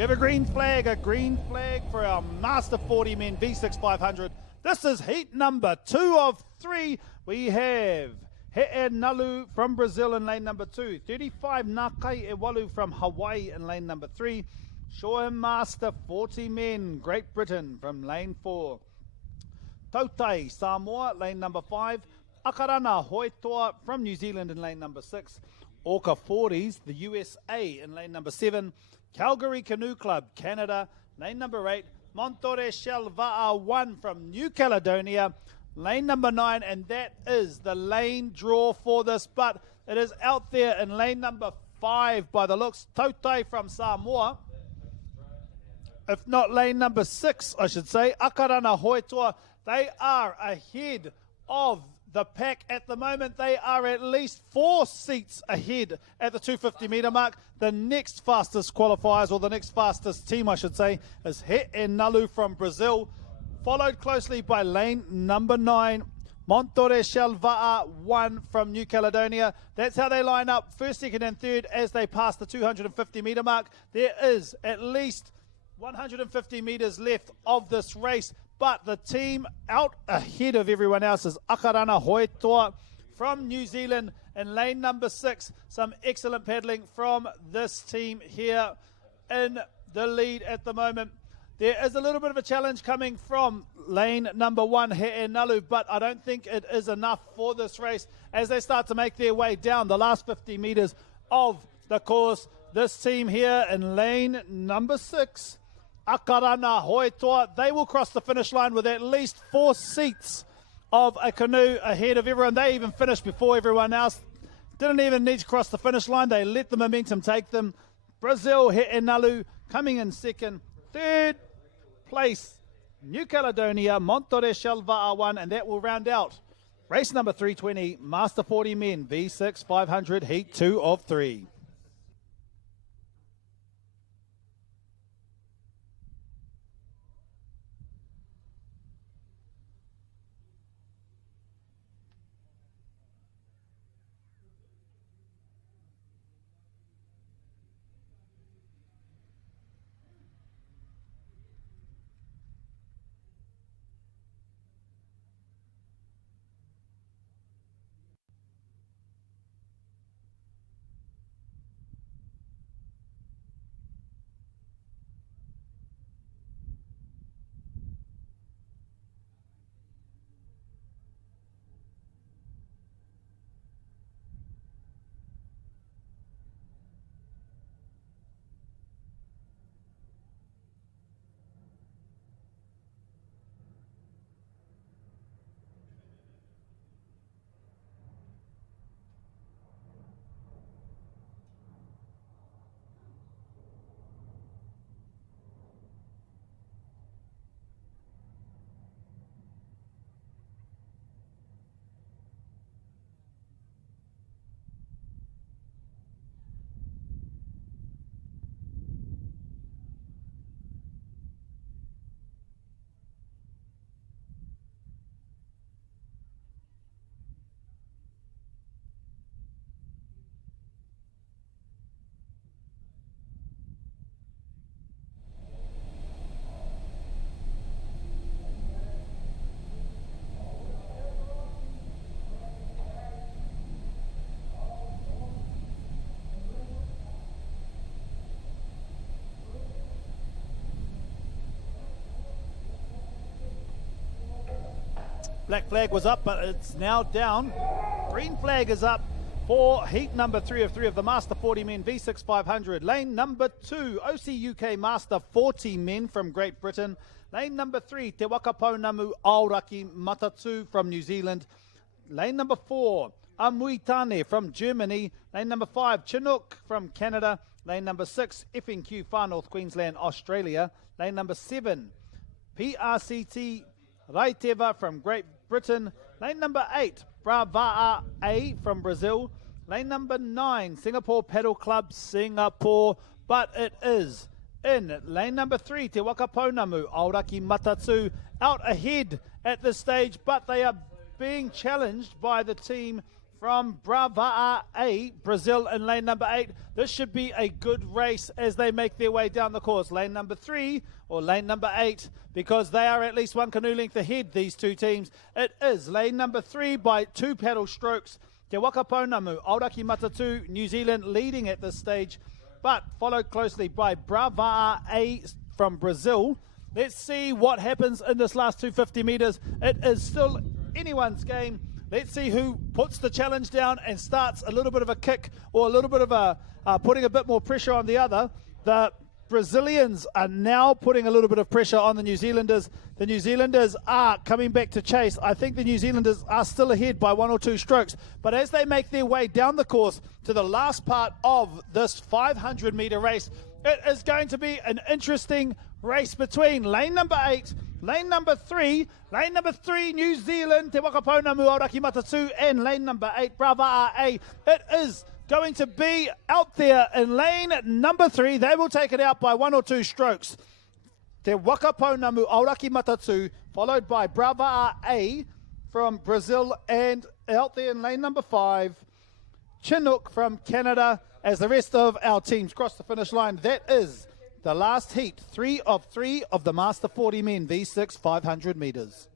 We have a green flag for our Master 40 men V6 500. This is heat number 2 of 3. We have He'e Nalu from Brazil in lane number 2. 35 Nakai Ewalu from Hawaii in lane number 3. Show Master 40 men, Great Britain from lane 4. Tautai Samoa, lane number 5. Akarana Hoitoa from New Zealand in lane number 6. Orca 40s, the USA in lane number 7. Calgary Canoe Club, Canada, lane number 8. Montore Shelva'a 1 from New Caledonia, lane number 9. And that is the lane draw for this, but it is out there in lane number 5 by the looks. Tautai from Samoa. If not lane number 6, I should say. Akarana Hoitoa. They are ahead of the pack at the moment. They are at least 4 seats ahead at the 250 metre mark. The next fastest qualifiers, or the next fastest team, I should say, is He'e Nalu from Brazil, followed closely by lane number 9, Montore Shelva'a 1 from New Caledonia. That's how they line up, first, second and third as they pass the 250 metre mark. There is at least 150 metres left of this race, but the team out ahead of everyone else is Akarana Hoitoa from New Zealand in lane number 6. Some excellent paddling from this team here in the lead at the moment. There is a little bit of a challenge coming from lane number 1, He'e Nalu, but I don't think it is enough for this race as they start to make their way down the last 50 metres of the course. This team here in lane number 6, Akarana Hoitoa, they will cross the finish line with at least 4 seats of a canoe ahead of everyone. They even finished before everyone else. Didn't even need to cross the finish line. They let the momentum take them. Brazil, He'e Nalu coming in second. Third place, New Caledonia, Montore Shelva'a 1, and that will round out race number 320, Master 40 men, V6 500, heat 2 of 3. Black flag was up, but it's now down. Green flag is up for heat number 3 of 3 of the Master 40 men V6 500. Lane number 2, OC UK Master 40 men from Great Britain. Lane number 3, Te Wakapaunamu Aoraki Matatu from New Zealand. Lane number 4, Amuitane from Germany. Lane number 5, Chinook from Canada. Lane number 6, FNQ Far North Queensland, Australia. Lane number 7, PRCT Raiteva from Great Britain. Lane number 8, Brava'a A from Brazil. Lane number 9, Singapore Paddle Club, Singapore. But it is in lane number 3, Te Wakapaunamu Aoraki Matatu, out ahead at this stage, but they are being challenged by the team from Brava A, Brazil in lane number 8. This should be a good race as they make their way down the course. Lane number 3 or lane number 8, because they are at least one canoe length ahead, these two teams. It is lane number 3 by 2 paddle strokes. Te Waka Pounamu, Aoraki Matatu, New Zealand leading at this stage, but followed closely by Brava A from Brazil. Let's see what happens in this last 250 meters. It is still anyone's game. Let's see who puts the challenge down and starts a little bit of a kick or a little bit of a putting a bit more pressure on the other. The Brazilians are now putting a little bit of pressure on the New Zealanders. The New Zealanders are coming back to chase. I think the New Zealanders are still ahead by 1 or 2 strokes. But as they make their way down the course to the last part of this 500-meter race, it is going to be an interesting race between lane number 8, lane number 3, New Zealand, Te Waka Pounamu, Aoraki Matatu, and lane number 8, Brava A. It is going to be out there in lane number 3. They will take it out by 1 or 2 strokes. Te Waka Pounamu, Aoraki Matatu, followed by Brava A from Brazil, and out there in lane number 5, Chinook from Canada, as the rest of our teams cross the finish line. That is the last heat, 3 of 3 of the Master 40 men, V6 500 meters.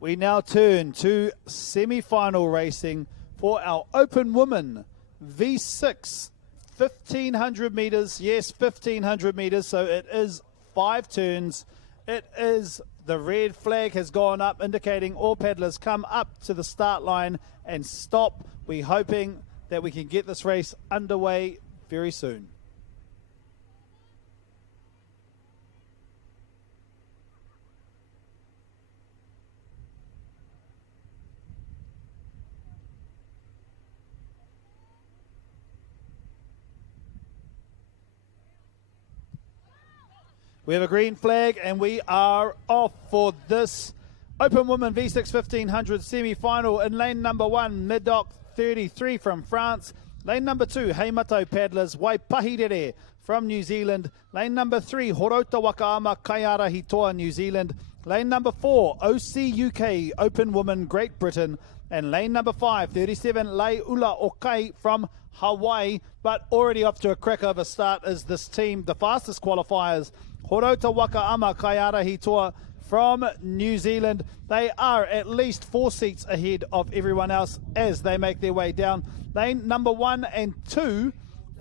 We now turn to semi-final racing for our Open Women V6 1500 meters. Yes, 1500 meters. So it is 5 turns. It is the red flag has gone up, indicating all paddlers come up to the start line and stop. We're hoping that we can get this race underway very soon. We have a green flag and we are off for this Open Women V6 1500 semi-final. In lane number 1, Midoc 33 from France. Lane number 2, Heimato Paddlers, Waipahirere from New Zealand. Lane number 3, Horota Wakaama Kaiara Hitoa, New Zealand. Lane number 4, OC UK Open Women, Great Britain. And lane number 5, 37, Ula Okai from Hawaii. But already off to a crack of a start is this team, the fastest qualifiers. Horota Wakaama Kaiara Hitoa from New Zealand. They are at least 4 seats ahead of everyone else as they make their way down. Lane number 1 and 2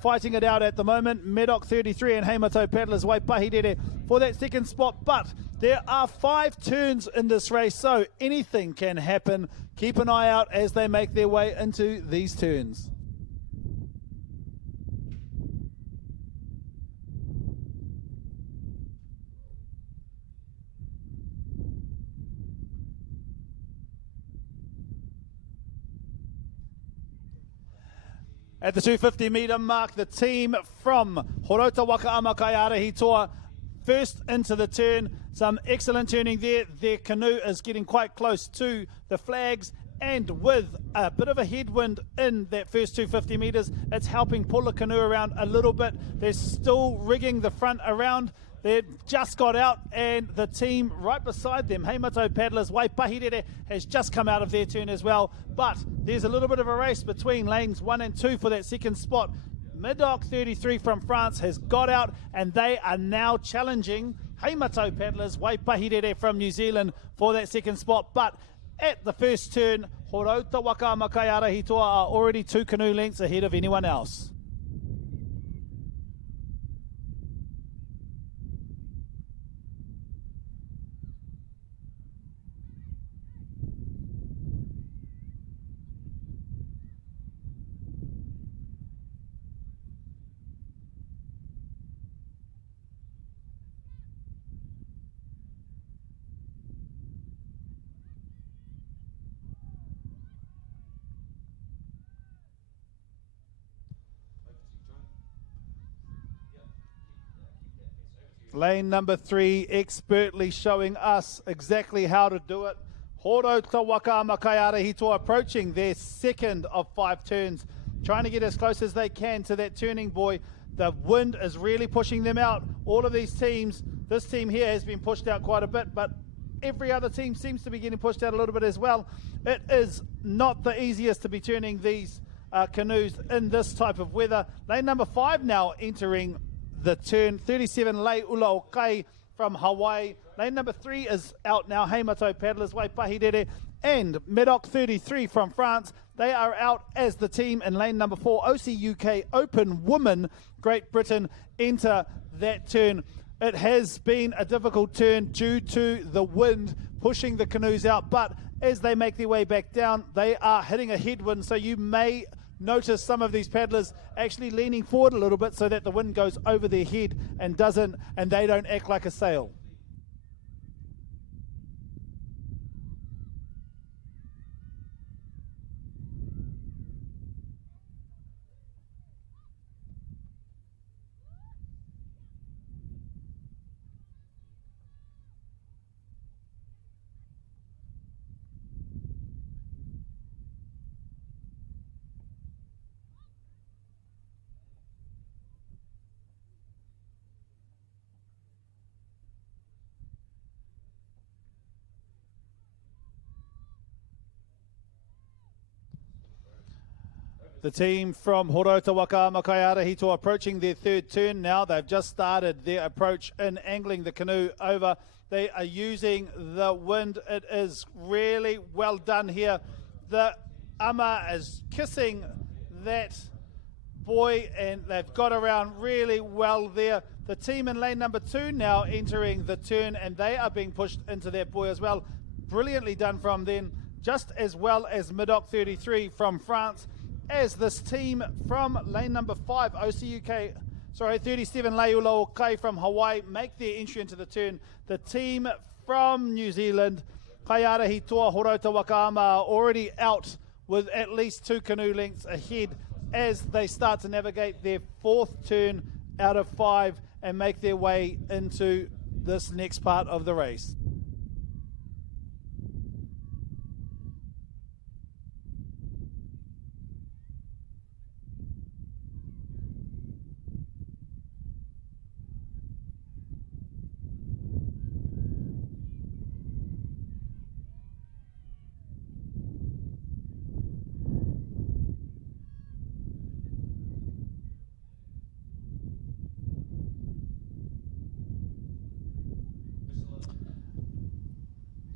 fighting it out at the moment. Medoc 33 and Heimato Paddlers Waipahirere for that second spot. But there are 5 turns in this race, so anything can happen. Keep an eye out as they make their way into these turns. At the 250 metre mark, the team from Horota Wakaama Kaiara Hitoa first into the turn. Some excellent turning there. Their canoe is getting quite close to the flags, and with a bit of a headwind in that first 250 metres, it's helping pull the canoe around a little bit. They're still rigging the front around. They've just got out, and the team right beside them, Heimato Paddlers Waipahirere, has just come out of their turn as well. But there's a little bit of a race between lanes 1 and 2 for that second spot. Midoc 33 from France has got out, and they are now challenging Heimato Paddlers Waipahirere from New Zealand for that second spot. But at the first turn, Horota Wakaama Kaiara Hitoa are already 2 canoe lengths ahead of anyone else. Lane number 3 expertly showing us exactly how to do it. Horota Wakaama Kaiara Hitoa approaching their second of 5 turns, trying to get as close as they can to that turning buoy. The wind is really pushing them out. All of these teams, this team here has been pushed out quite a bit, but every other team seems to be getting pushed out a little bit as well. It is not the easiest to be turning these canoes in this type of weather. Lane number 5 now entering the turn, 37 Ula Okai from Hawaii. Lane number 3 is out now, Heimato Paddlers Waipahirere and Medoc 33 from France. They are out as the team in lane number 4. OC UK Open Women, Great Britain, enter that turn. It has been a difficult turn due to the wind pushing the canoes out, but as they make their way back down, they are hitting a headwind, so you may notice some of these paddlers actually leaning forward a little bit so that the wind goes over their head and they don't act like a sail. The team from Horota Wakaama Kaiara Hitoa approaching their third turn now. They've just started their approach in angling the canoe over. They are using the wind. It is really well done here. The ama is kissing that buoy and they've got around really well there. The team in lane number 2 now entering the turn, and they are being pushed into that buoy as well. Brilliantly done from them, just as well as Medoc 33 from France, as this team from lane number 5, 37 Leula Kai from Hawaii, make their entry into the turn. The team from New Zealand, Kaiara Hitoa Horota Wakama, already out with at least 2 canoe lengths ahead as they start to navigate their 4th turn out of 5 and make their way into this next part of the race.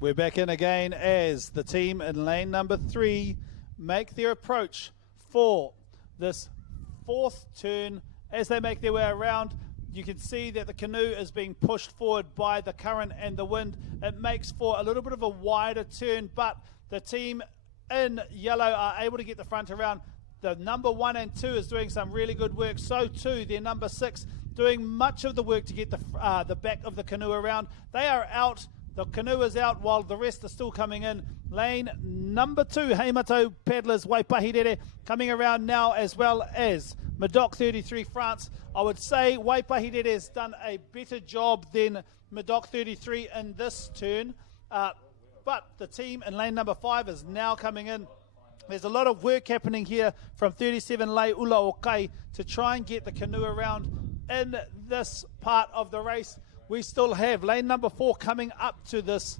We're back in again as the team in lane number 3 make their approach for this 4th turn. As they make their way around, you can see that the canoe is being pushed forward by the current and the wind. It makes for a little bit of a wider turn, but the team in yellow are able to get the front around. The number 1 and 2 is doing some really good work. So too, their number 6 doing much of the work to get the back of the canoe around. They are out. The canoe is out while the rest are still coming in. Lane number 2, Heimato Paddlers, Waipahirere, coming around now, as well as Medoc 33 France. I would say Waipahirere has done a better job than Medoc 33 in this turn. But the team in lane number 5 is now coming in. There's a lot of work happening here from 37 Lei Ula Okai to try and get the canoe around in this part of the race. We still have lane number 4 coming up to this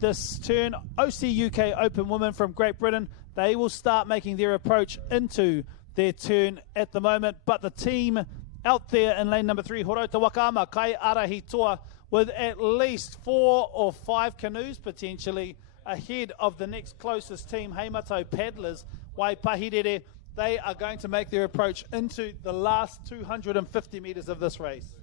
this turn. OC UK Open Women from Great Britain. They will start making their approach into their turn at the moment. But the team out there in lane number 3, Horota Wakama, Kai Arahitoa, with at least 4 or 5 canoes potentially ahead of the next closest team, Heimato Paddlers, Waipahirere. They are going to make their approach into the last 250 metres of this race.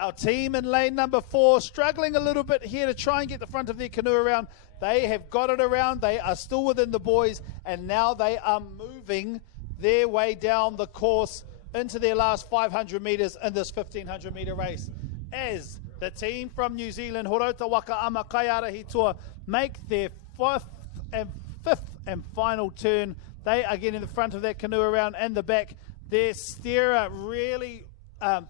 Our team in lane number 4 struggling a little bit here to try and get the front of their canoe around. They have got it around. They are still within the buoys, and now they are moving their way down the course into their last 500 metres in this 1,500 metre race. As the team from New Zealand, Horota Wakaama Kaiara Hitoa, make their 5th and final turn. They are getting the front of that canoe around and the back. Their steerer really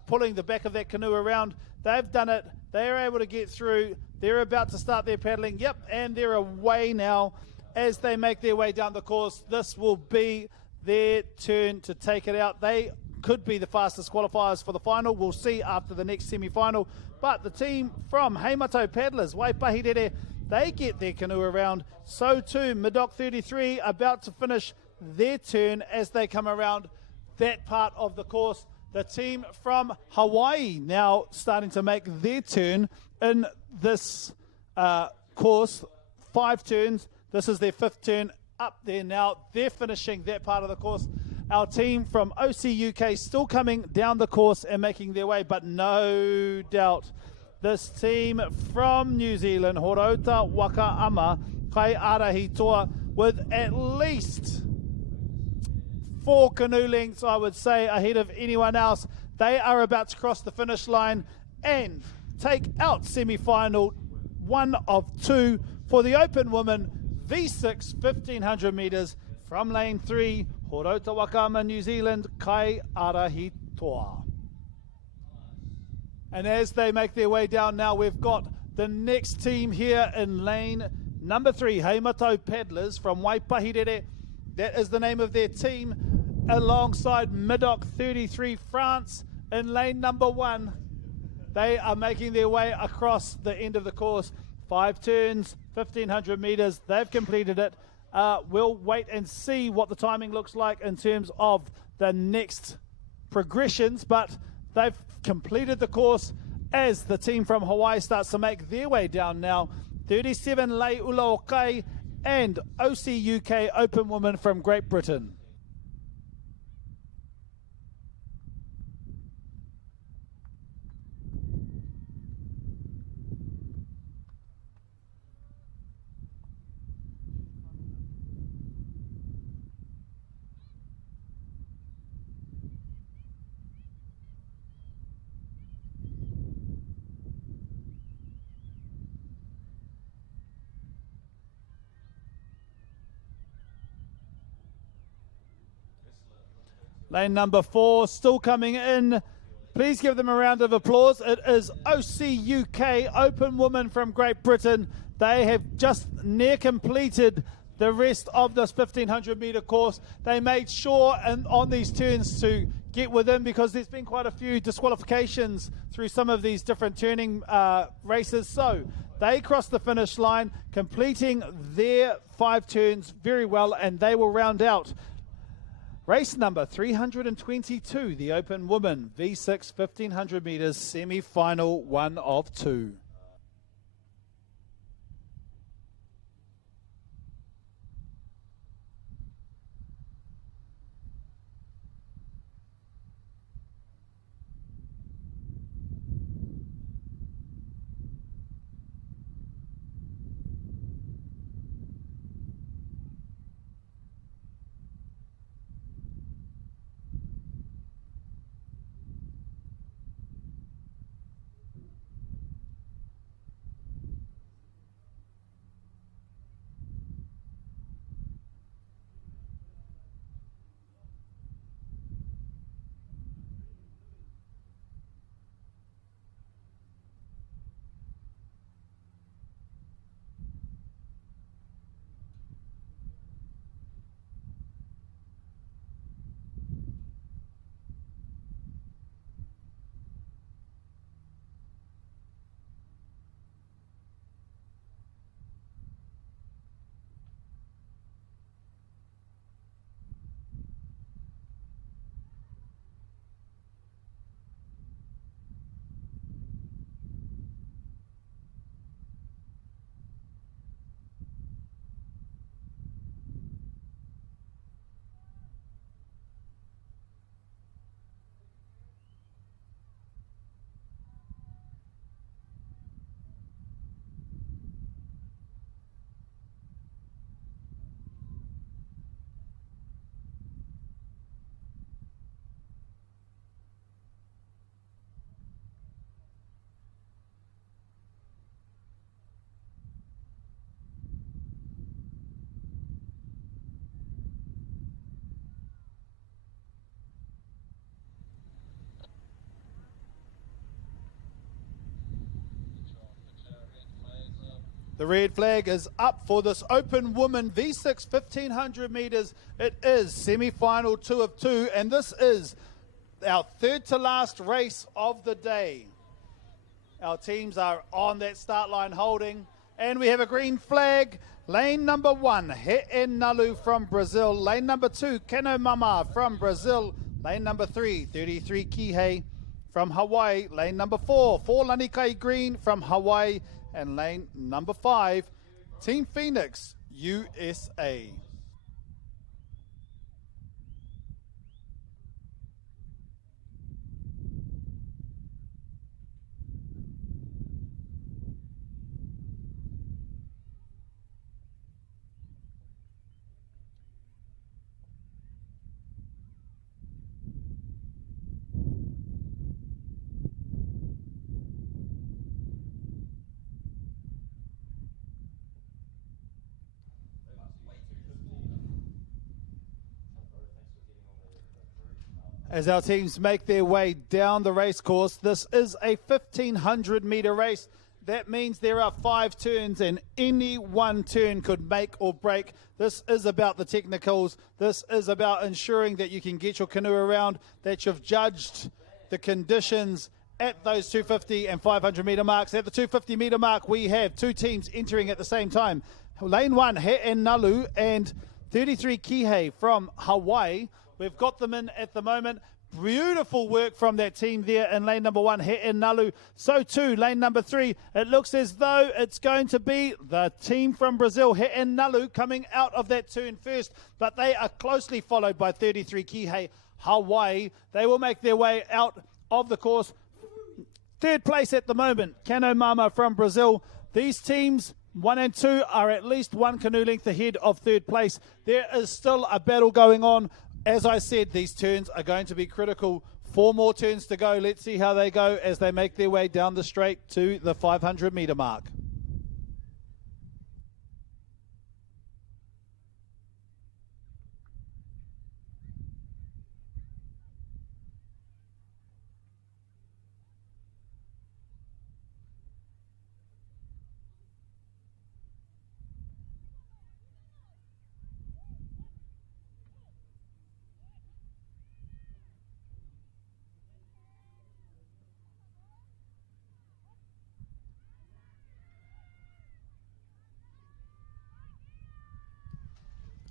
pulling the back of that canoe around. They've done it. They are able to get through. They're about to start their paddling. Yep, and they're away now as they make their way down the course. This will be their turn to take it out. They could be the fastest qualifiers for the final. We'll see after the next semi-final. But the team from Heimato Paddlers, Waipahirere, they get their canoe around. So too, Medoc 33 about to finish their turn as they come around that part of the course. The team from Hawaii now starting to make their turn in this course. 5 turns. This is their 5th turn up there now. They're finishing that part of the course. Our team from OC UK still coming down the course and making their way, but no doubt this team from New Zealand, Horota Wakaama Kai Arahitoa, with at least 4 canoe lengths, I would say, ahead of anyone else. They are about to cross the finish line and take out semi-final 1 of 2 for the Open Women V6 1,500 metres from lane 3, Horota Wakaama, New Zealand, Kai Arahitoa. And as they make their way down now, we've got the next team here in lane number 3, Heimato Paddlers from Waipahirere. That is the name of their team, alongside Medoc 33 France in lane number 1. They are making their way across the end of the course. 5 turns, 1,500 metres. They've completed it. We'll wait and see what the timing looks like in terms of the next progressions, but they've completed the course as the team from Hawaii starts to make their way down now. 37 Lei Ulaokai and OC UK Open Women from Great Britain. Lane number 4 still coming in. Please give them a round of applause. It is OC UK, Open Woman from Great Britain. They have just near completed the rest of this 1500 metre course. They made sure on these turns to get within, because there's been quite a few disqualifications through some of these different turning races. So they crossed the finish line, completing their 5 turns very well, and they will round out race number 322, the Open Woman V6 1500 metres semi-final 1 of 2. The red flag is up for this Open Woman V6 1500 metres. It is semi-final 2 of 2, and this is our third to last race of the day. Our teams are on that start line holding, and we have a green flag. Lane number 1, He Nalu from Brazil. Lane number 2, Keno Mama from Brazil. Lane number 3, 33 Kihei from Hawaii. Lane number 4, 4 Lanikai Green from Hawaii. And lane number 5, Team Phoenix, USA. As our teams make their way down the race course, this is a 1500 metre race. That means there are 5 turns, and any one turn could make or break. This is about the technicals. This is about ensuring that you can get your canoe around, that you've judged the conditions at those 250 and 500 metre marks. At the 250 metre mark, we have 2 teams entering at the same time. Lane 1, He Nalu, and 33 Kihei from Hawaii. We've got them in at the moment. Beautiful work from that team there in lane number 1, He Nalu. So too, lane number 3. It looks as though it's going to be the team from Brazil, He Nalu, coming out of that turn first. But they are closely followed by 33 Kihei, Hawaii. They will make their way out of the course. Third place at the moment, Kano Mama from Brazil. These teams, 1 and 2, are at least 1 canoe length ahead of third place. There is still a battle going on. As I said, these turns are going to be critical. 4 more turns to go. Let's see how they go as they make their way down the straight to the 500 metre mark.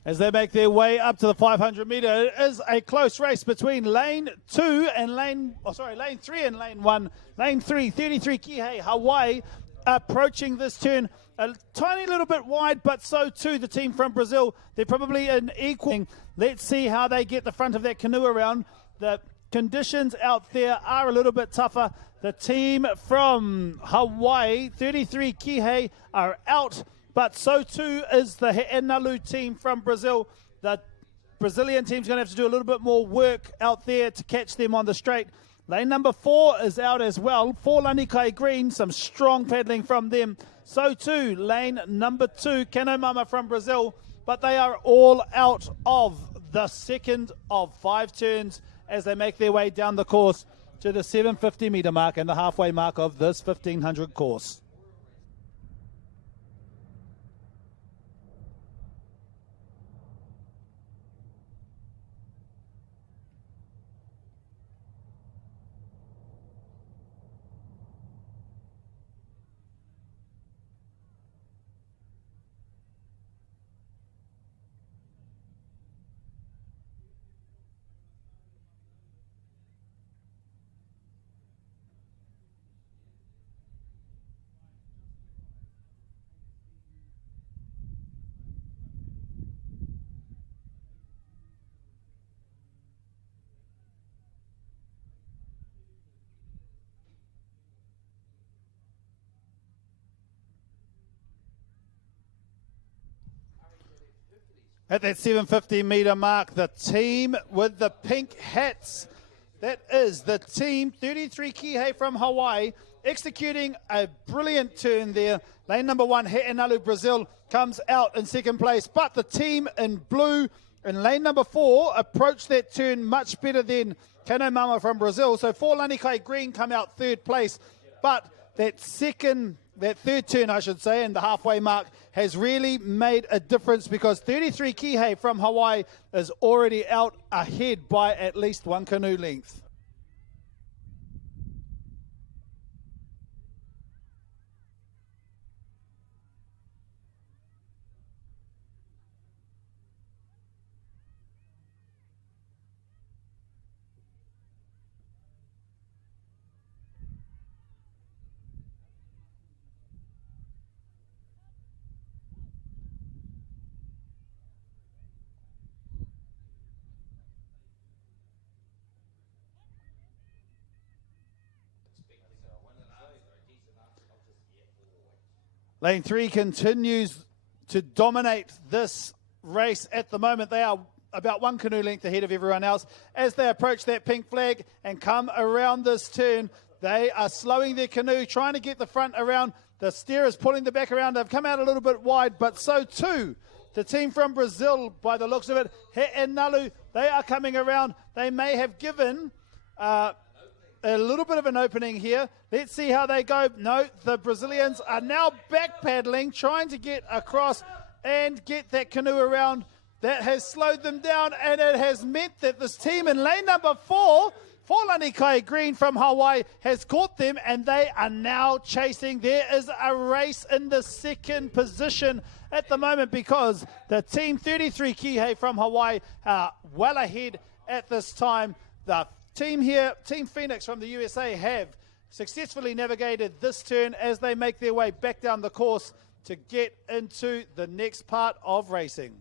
as they make their way up to the 500 meter. It is a close race between lane 3 and lane 1. Lane 3, 33 Kihei, Hawaii, approaching this turn a tiny little bit wide, but so too the team from Brazil. They're probably an equal. Let's see how they get the front of that canoe around. The conditions out there are a little bit tougher. The team from Hawaii, 33 Kihei, are out, but so too is the He'enalu team from Brazil. The Brazilian team's going to have to do a little bit more work out there to catch them on the straight. Lane number 4 is out as well. 4 Lanikai Green, some strong paddling from them. So too, lane number 2, Kanomama from Brazil, but they are all out of the second of 5 turns as they make their way down the course to the 750 meter mark and the halfway mark of this 1500 course. At that 750 meter mark, the team with the pink hats, that is the team 33 Kihei from Hawaii, executing a brilliant turn there. Lane number 1, He'enalu Brazil, comes out in second place, but the team in blue in lane number 4 approached that turn much better than Kanomama from Brazil. So 4 Lanikai Green come out third place, but that third turn, I should say, and the halfway mark has really made a difference because 33 Kihei from Hawaii is already out ahead by at least 1 canoe length. Lane 3 continues to dominate this race at the moment. They are about 1 canoe length ahead of everyone else. As they approach that pink flag and come around this turn, they are slowing their canoe, trying to get the front around. The steer is pulling the back around. They've come out a little bit wide, but so too the team from Brazil, by the looks of it. He'enalu, they are coming around. They may have given a little bit of an opening here. Let's see how they go. No, the Brazilians are now back paddling, trying to get across and get that canoe around. That has slowed them down, and it has meant that this team in lane number 4, Lanikai Green from Hawaii, has caught them, and they are now chasing. There is a race in the second position at the moment because the team 33 Kihei from Hawaii are well ahead at this time. The team here, Team Phoenix from the USA, have successfully navigated this turn as they make their way back down the course to get into the next part of racing.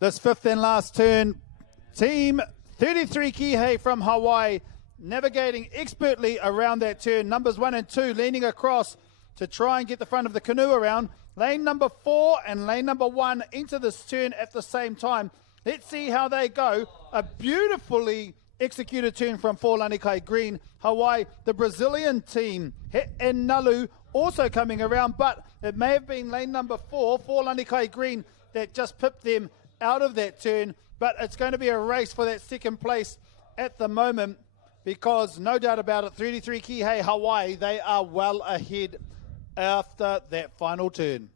This fifth and last turn, team 33 Kihei from Hawaii navigating expertly around that turn. Numbers 1 and 2 leaning across to try and get the front of the canoe around. Lane number 4 and lane number 1 into this turn at the same time. Let's see how they go. A beautifully executed turn from 4 Lanikai Green, Hawaii. The Brazilian team, and Nalu, also coming around, but it may have been lane number 4 Lanikai Green, that just pipped them out of that turn. But it's going to be a race for that second place at the moment, because no doubt about it, 33 Kihei Hawaii, they are well ahead after that final turn.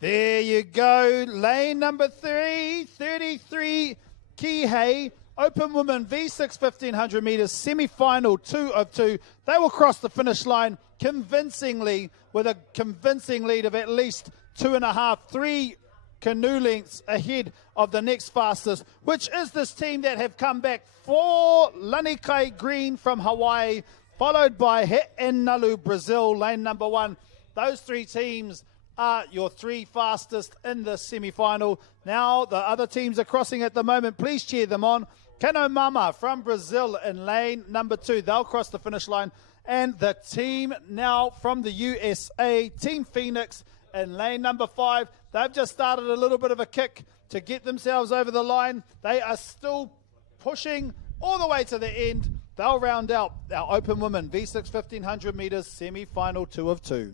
There you go, lane number 3, 33 Kihei, Open Women V6 1500 metres, semi-final 2 of 2. They will cross the finish line convincingly, with a convincing lead of at least 2.5, 3 canoe lengths ahead of the next fastest, which is this team that have come back, 4 Lanikai Green from Hawaii, followed by Nalu Brazil, lane number 1. Those 3 teams are your 3 fastest in the semi-final. Now the other teams are crossing at the moment. Please cheer them on. Kano Mama from Brazil in lane number 2. They'll cross the finish line. And the team now from the USA, Team Phoenix in lane number 5. They've just started a little bit of a kick to get themselves over the line. They are still pushing all the way to the end. They'll round out our Open Women V6 1500 metres semi-final 2 of 2.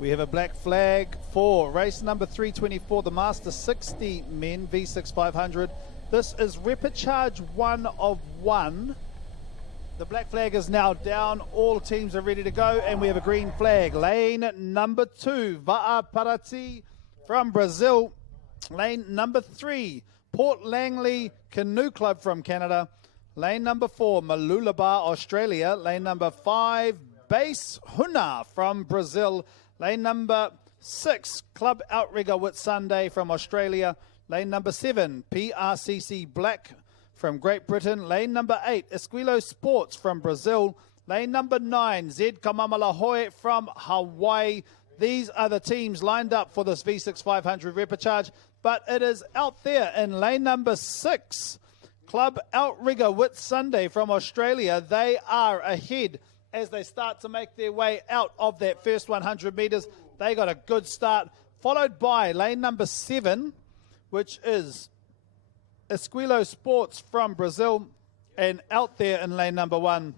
We have a black flag for race number 324, the Master 60 Men V6 500. This is repechage 1 of 1. The black flag is now down. All teams are ready to go, and we have a green flag. Lane number 2, Va'a Parati from Brazil. Lane number 3, Port Langley Canoe Club from Canada. Lane number 4, Malulaba, Australia. Lane number 5, Base Huna from Brazil. Lane number 6, Club Outrigger Whitsunday from Australia. Lane number 7, PRCC Black from Great Britain. Lane number 8, Esquilo Sports from Brazil. Lane number 9, Zed Kamamalahoe from Hawaii. These are the teams lined up for this V6 500 repechage, but it is out there in lane number 6, Club Outrigger Whitsunday from Australia. They are ahead as they start to make their way out of that first 100 metres. They got a good start. followed by lane number 7, which is Esquilo Sports from Brazil, and out there in lane number 1,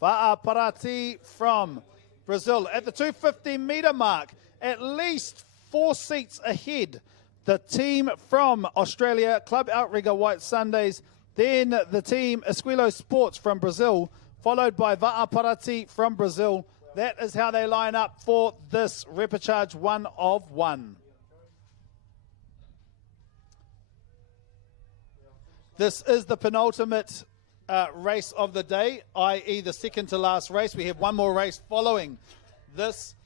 Va'aparati from Brazil. At the 250-meter mark, at least 4 seats ahead, the team from Australia, Club Outrigger White Sundays, then the team Esquilo Sports from Brazil, followed by Va'aparati from Brazil. That is how they line up for this repechage 1 of 1. This is the penultimate race of the day, i.e. the second to last race. We have one more race following this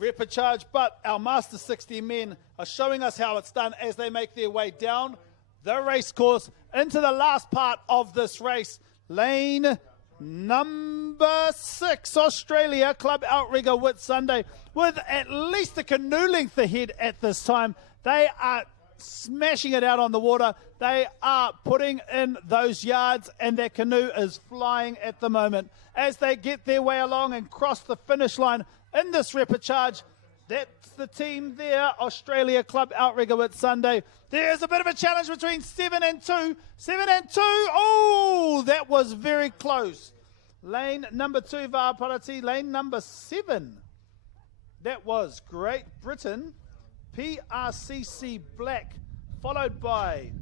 repechage, but our Master 60 men are showing us how it's done as they make their way down the race course into the last part of this race. Lane number 6, Australia, Club Outrigger Whit Sunday, with at least a canoe length ahead at this time. They are smashing it out on the water. They are putting in those yards, and their canoe is flying at the moment as they get their way along and cross the finish line in this repechage. That's the team there, Australia Club Outrigger Whit Sunday. There's a bit of a challenge between 7 and 2. 7 and 2. Oh, that was very close. Lane number 2, Va'aparati. Lane number 7. That was Great Britain, PRCC Black, followed by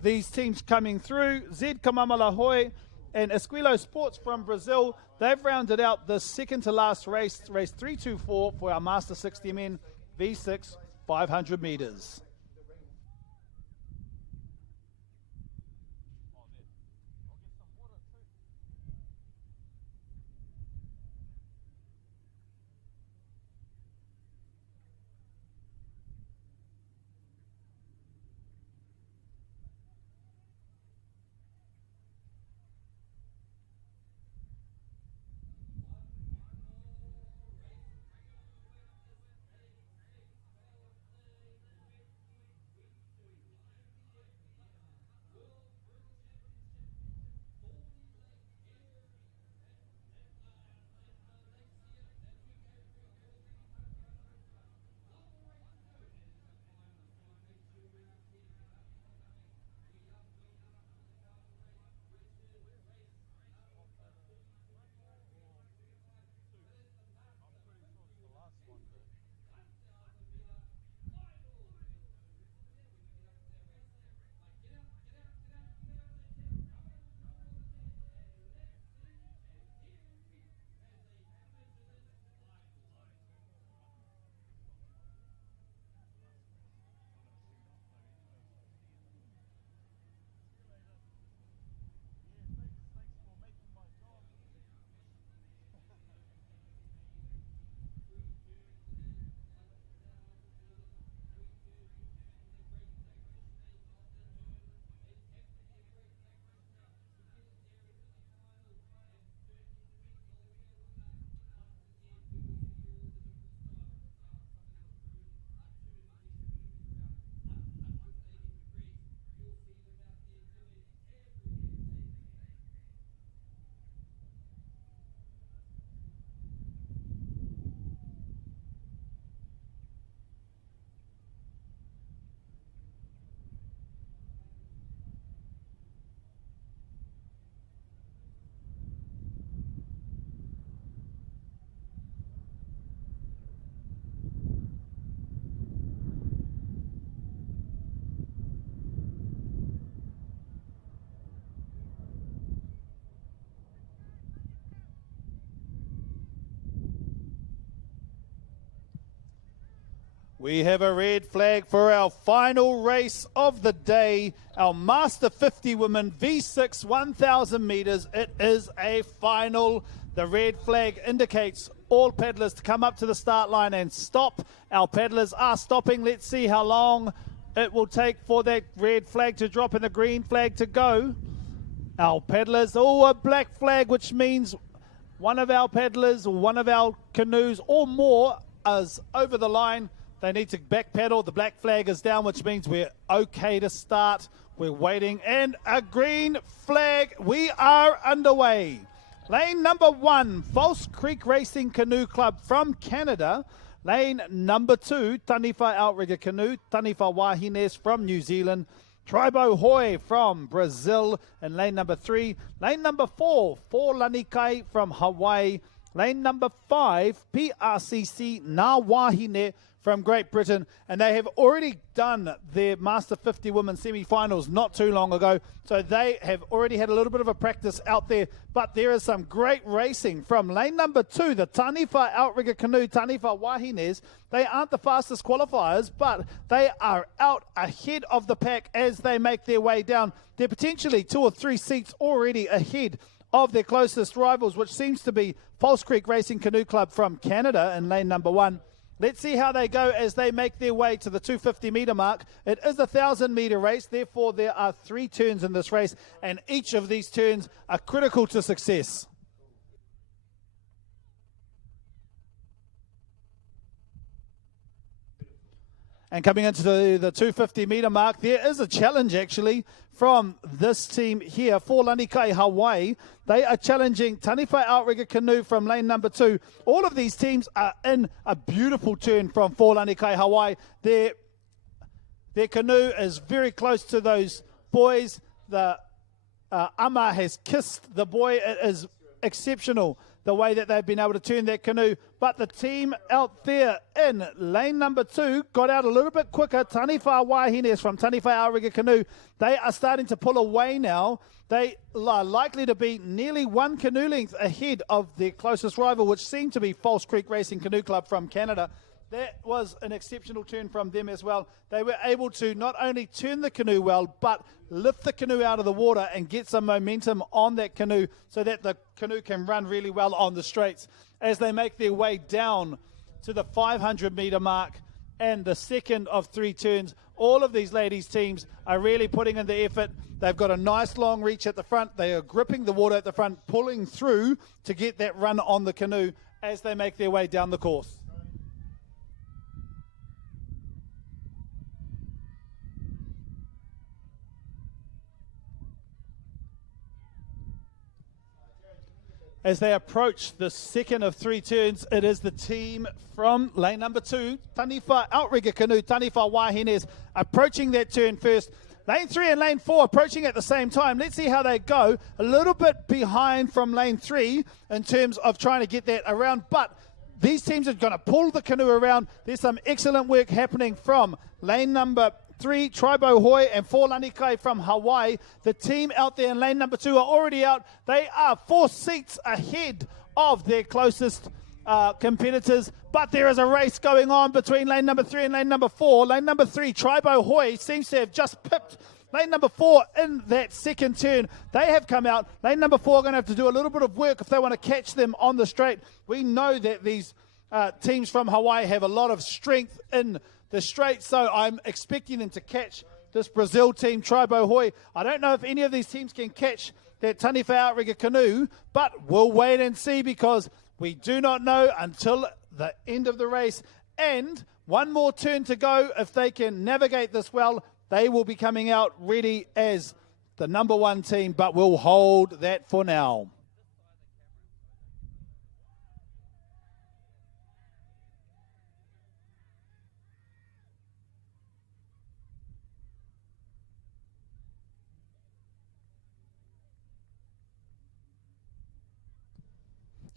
these teams coming through, Z Kamamalahoe and Esquilo Sports from Brazil. They've rounded out the second to last race, race 324 for our Master 60 men, V6, 500 meters. We have a red flag for our final race of the day, our Master 50 Women V6 1,000 meters. It is a final. The red flag indicates all paddlers to come up to the start line and stop. Our paddlers are stopping. Let's see how long it will take for that red flag to drop and the green flag to go. Our paddlers, a black flag, which means one of our paddlers or one of our canoes or more is over the line. They need to back paddle. The black flag is down, which means we're okay to start. We're waiting. And a green flag. We are underway. Lane number 1, False Creek Racing Canoe Club from Canada. Lane number 2, Taniwha Outrigger Canoe, Taniwha Wahines from New Zealand. Tribo Hoi from Brazil in lane number 3. Lane number 4, Lanikai from Hawaii. Lane number 5, PRCC Ngā Wahine from Great Britain, and they have already done their Master 50 Women semi-finals not too long ago, so they have already had a little bit of a practice out there, but there is some great racing from lane number 2, the Taniwha Outrigger Canoe, Taniwha Wahines. They aren't the fastest qualifiers, but they are out ahead of the pack as they make their way down. They're potentially 2 or 3 seats already ahead of their closest rivals, which seems to be False Creek Racing Canoe Club from Canada in lane number 1. Let's see how they go as they make their way to the 250-metre mark. It is a 1,000-metre race, therefore there are 3 turns in this race, and each of these turns are critical to success. And coming into the 250-metre mark, there is a challenge actually from this team here for Lanikai Hawaii. They are challenging Taniwha Outrigger Canoe from lane number 2. All of these teams are in a beautiful turn from for Lanikai Hawaii. Their canoe is very close to those boys. The ama has kissed the boy. It is exceptional the way that they've been able to turn that canoe. But the team out there in lane number 2 got out a little bit quicker. Taniwha Wahines from Taniwha Outrigger Canoe. They are starting to pull away now. They are likely to be nearly 1 canoe length ahead of their closest rival, which seemed to be False Creek Racing Canoe Club from Canada. That was an exceptional turn from them as well. They were able to not only turn the canoe well, but lift the canoe out of the water and get some momentum on that canoe so that the canoe can run really well on the straights as they make their way down to the 500-metre mark and the second of 3 turns. All of these ladies' teams are really putting in the effort. They've got a nice long reach at the front. They are gripping the water at the front, pulling through to get that run on the canoe as they make their way down the course. As they approach the second of 3 turns, it is the team from lane number 2, Taniwha Outrigger Canoe, Taniwha Wahines, approaching that turn first. Lane 3 and lane 4 approaching at the same time. Let's see how they go. A little bit behind from lane 3 in terms of trying to get that around, but these teams are going to pull the canoe around. There's some excellent work happening from lane number 3, Tribo Hoi, and 4 Lanikai from Hawaii. The team out there in lane number 2 are already out. They are 4 seats ahead of their closest competitors, but there is a race going on between lane number 3 and lane number 4. Lane number 3, Tribo Hoi, seems to have just pipped lane number 4 in that second turn. They have come out. Lane number 4 are going to have to do a little bit of work if they want to catch them on the straight. We know that these teams from Hawaii have a lot of strength in the straight, so I'm expecting them to catch this Brazil team, Tribo Hoi. I don't know if any of these teams can catch that Taniwha Outrigger Canoe, but we'll wait and see because we do not know until the end of the race. And one more turn to go. If they can navigate this well, they will be coming out ready as the number 1 team, but we'll hold that for now.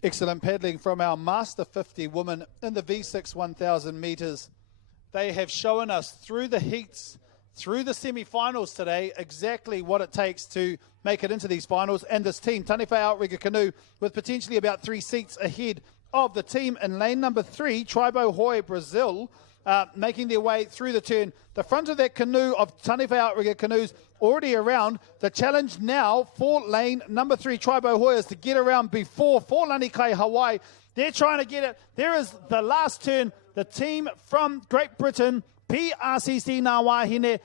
Excellent paddling from our Master 50 women in the V6 1,000 metres. They have shown us through the heats, through the semi-finals today, exactly what it takes to make it into these finals. And this team, Taniwha Outrigger Canoe, with potentially about 3 seats ahead of the team in lane number 3, Tribo Hoi, Brazil, making their way through the turn. The front of that canoe of Taniwha Outrigger Canoes already around. The challenge now for lane number 3, Tribo Hoi, is to get around before for Lanikai Hawaii. They're trying to get it. There is the last turn. The team from Great Britain, PRCC Ngā Wahine,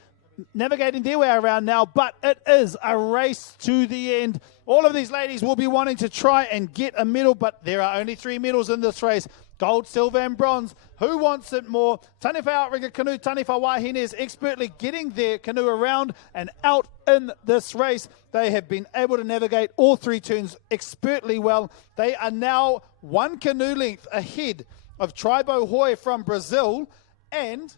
navigating their way around now, but it is a race to the end. All of these ladies will be wanting to try and get a medal, but there are only 3 medals in this race. Gold, silver and bronze. Who wants it more? Taniwha Outrigger Canoe, Taniwha Wahine is expertly getting their canoe around and out in this race. They have been able to navigate all 3 turns expertly well. They are now 1 canoe length ahead of Tribo Hoi from Brazil, and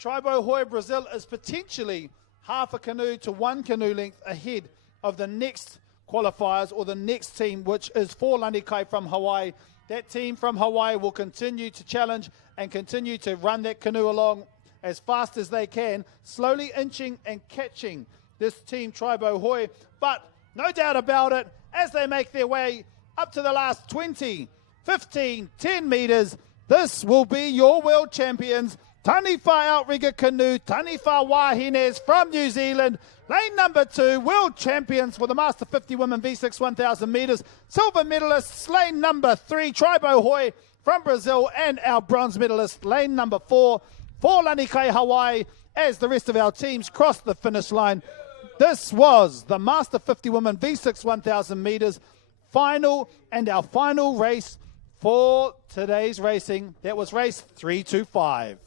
Tribo Hoi Brazil is potentially half a canoe to one canoe length ahead of the next qualifiers or the next team, which is for Lanikai from Hawaii. That team from Hawaii will continue to challenge and continue to run that canoe along as fast as they can, slowly inching and catching this team Tribo Hoi. But no doubt about it, as they make their way up to the last 20, 15, 10 meters, this will be your world champions, Taniwha Outrigger Canoe, Taniwha Wahines from New Zealand. Lane number 2, world champions for the Master 50 Women V6 1000 meters. Silver medalists, lane number 3, Tribo Hoi from Brazil, and our bronze medalist, lane number 4, for Lanikai Hawaii, as the rest of our teams cross the finish line. This was the Master 50 Women V6 1000 meters final, and our final race for today's racing. That was race 325.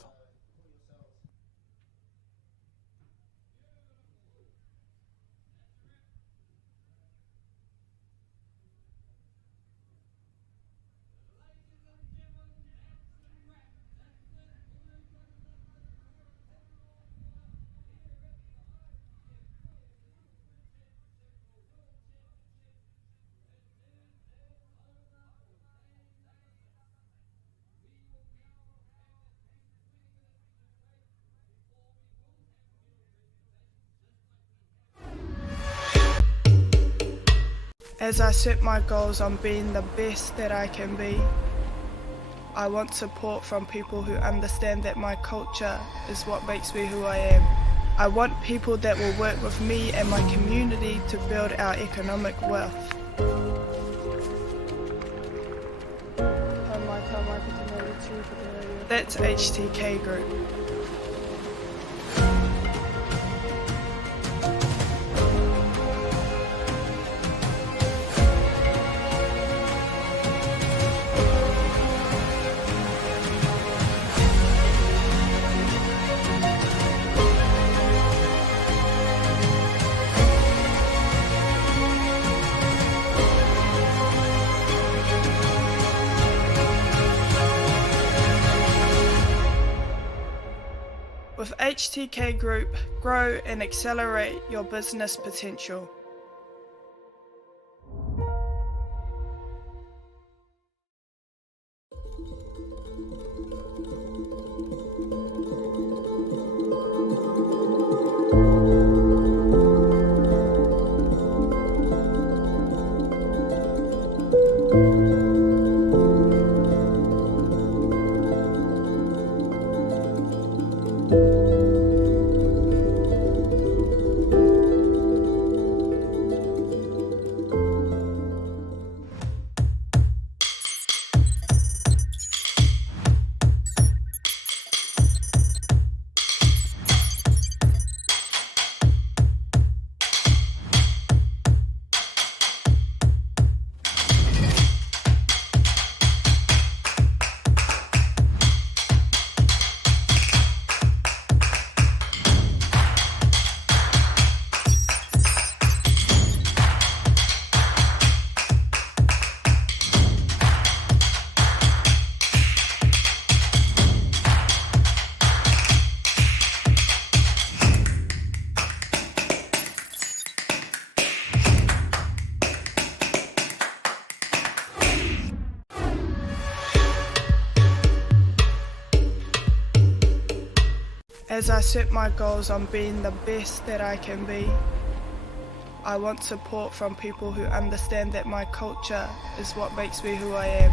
As I set my goals on being the best that I can be, I want support from people who understand that my culture is what makes me who I am. I want people that will work with me and my community to build our economic wealth. That's HTK Group. With HTK Group, grow and accelerate your business potential. As I set my goals on being the best that I can be, I want support from people who understand that my culture is what makes me who I am.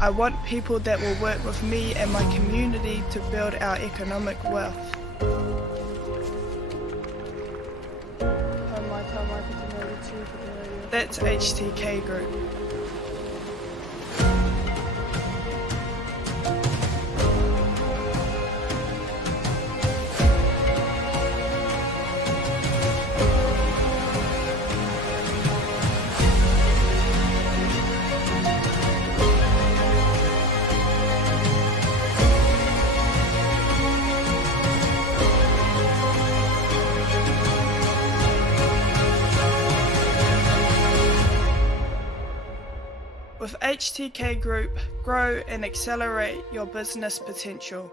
I want people that will work with me and my community to build our economic wealth. That's HTK Group. With HTK Group, grow and accelerate your business potential.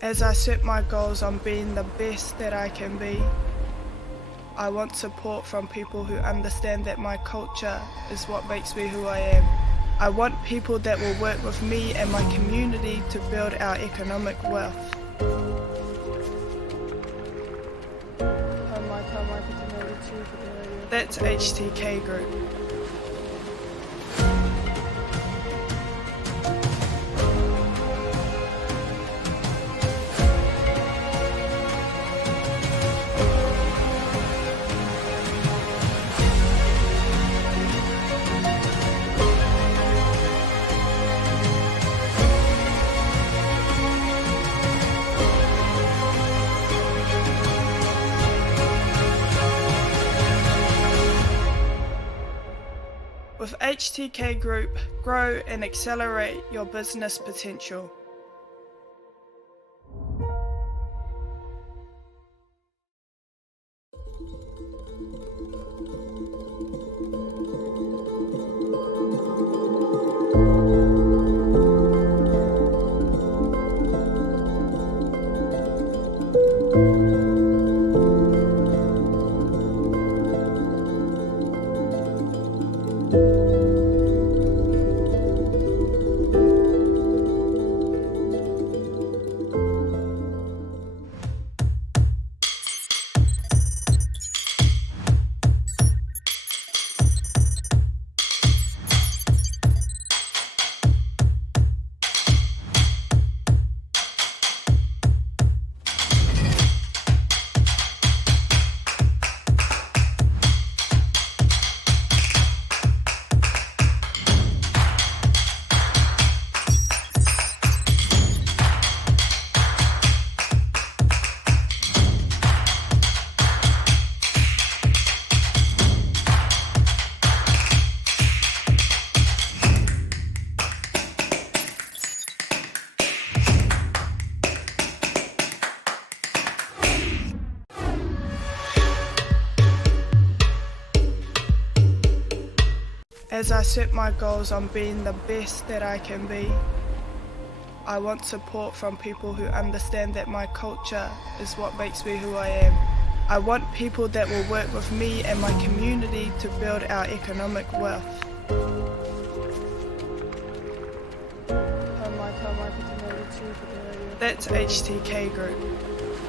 As I set my goals on being the best that I can be, I want support from people who understand that my culture is what makes me who I am. I want people that will work with me and my community to build our economic wealth. That's HTK Group. With HTK Group, grow and accelerate your business potential. As I set my goals on being the best that I can be, I want support from people who understand that my culture is what makes me who I am. I want people that will work with me and my community to build our economic wealth. That's HTK Group.